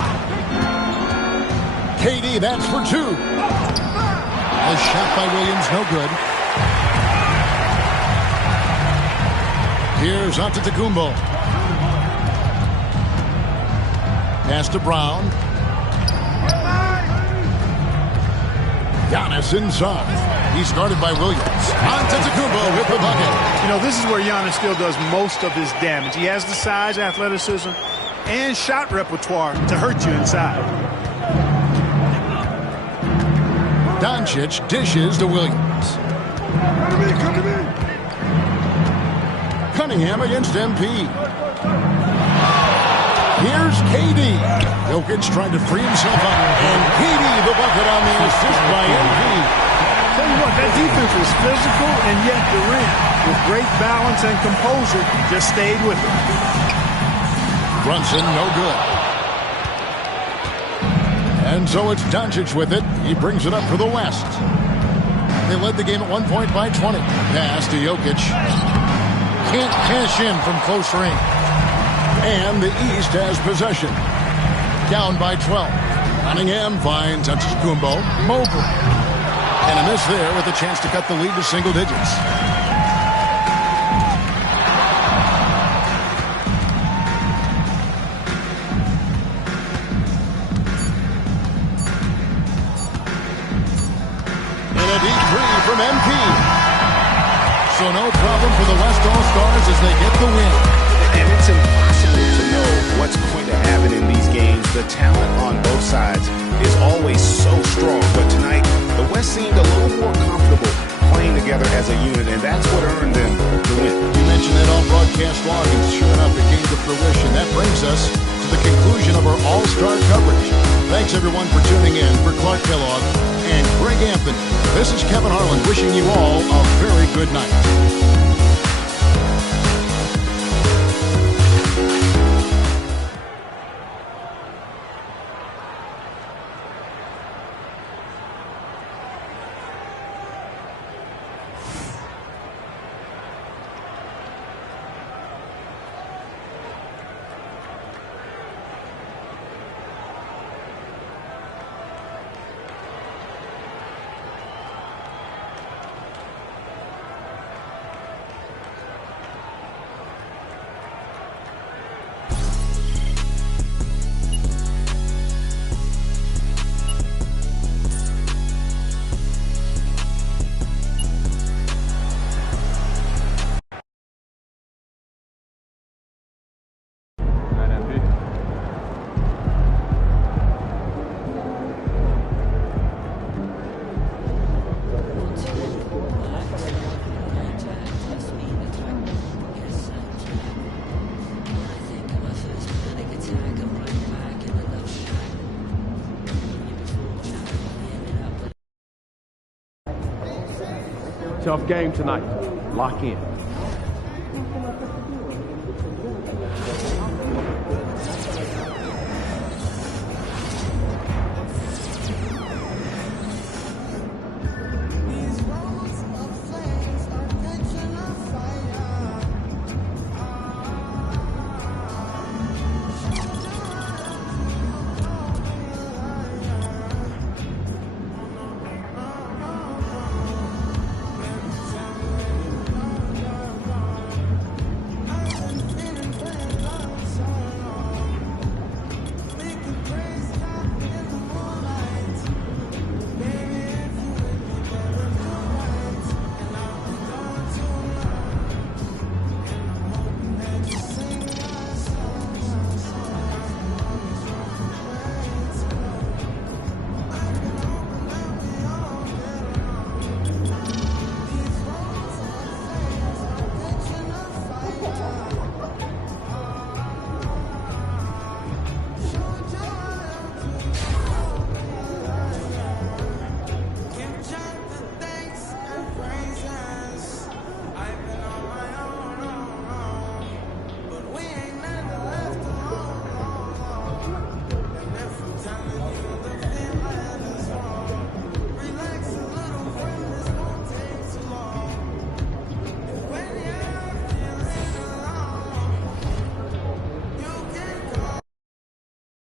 KD, that's for 2. A shot by Williams, no good. Here's Antetokounmpo. Pass to Brown. Giannis inside. He's guarded by Williams. Antetokounmpo with the bucket. You know, this is where Giannis still does most of his damage. He has the size, athleticism, and shot repertoire to hurt you inside. Doncic dishes to Williams. Cunningham against MP. Here's KD. Jokic trying to free himself up. And KD the bucket on the assist by MP. Tell you what, that defense was physical, and yet Durant, with great balance and composure, just stayed with it. Brunson, no good. And so it's Doncic with it. He brings it up for the West. They led the game at 1 point by 20. Pass to Jokic. Can't cash in from close range. And the East has possession. Down by 12. Cunningham finds Antetokounmpo. Mobley. And a miss there with a chance to cut the lead to single digits. And a deep three from MP. So no problem for the West All-Stars as they get the win. And it's impossible to know what's going to happen in these games. The talent on both sides is always so strong. But tonight, the West seemed a little more comfortable playing together as a unit, and that's what earned them the win. You mentioned that on broadcast log, and sure enough, it came to fruition. That brings us to the conclusion of our All-Star coverage. Thanks, everyone, for tuning in. For Clark Kellogg and Greg Anthony, this is Kevin Harlan wishing you all a very good night. tough game tonight. Lock in.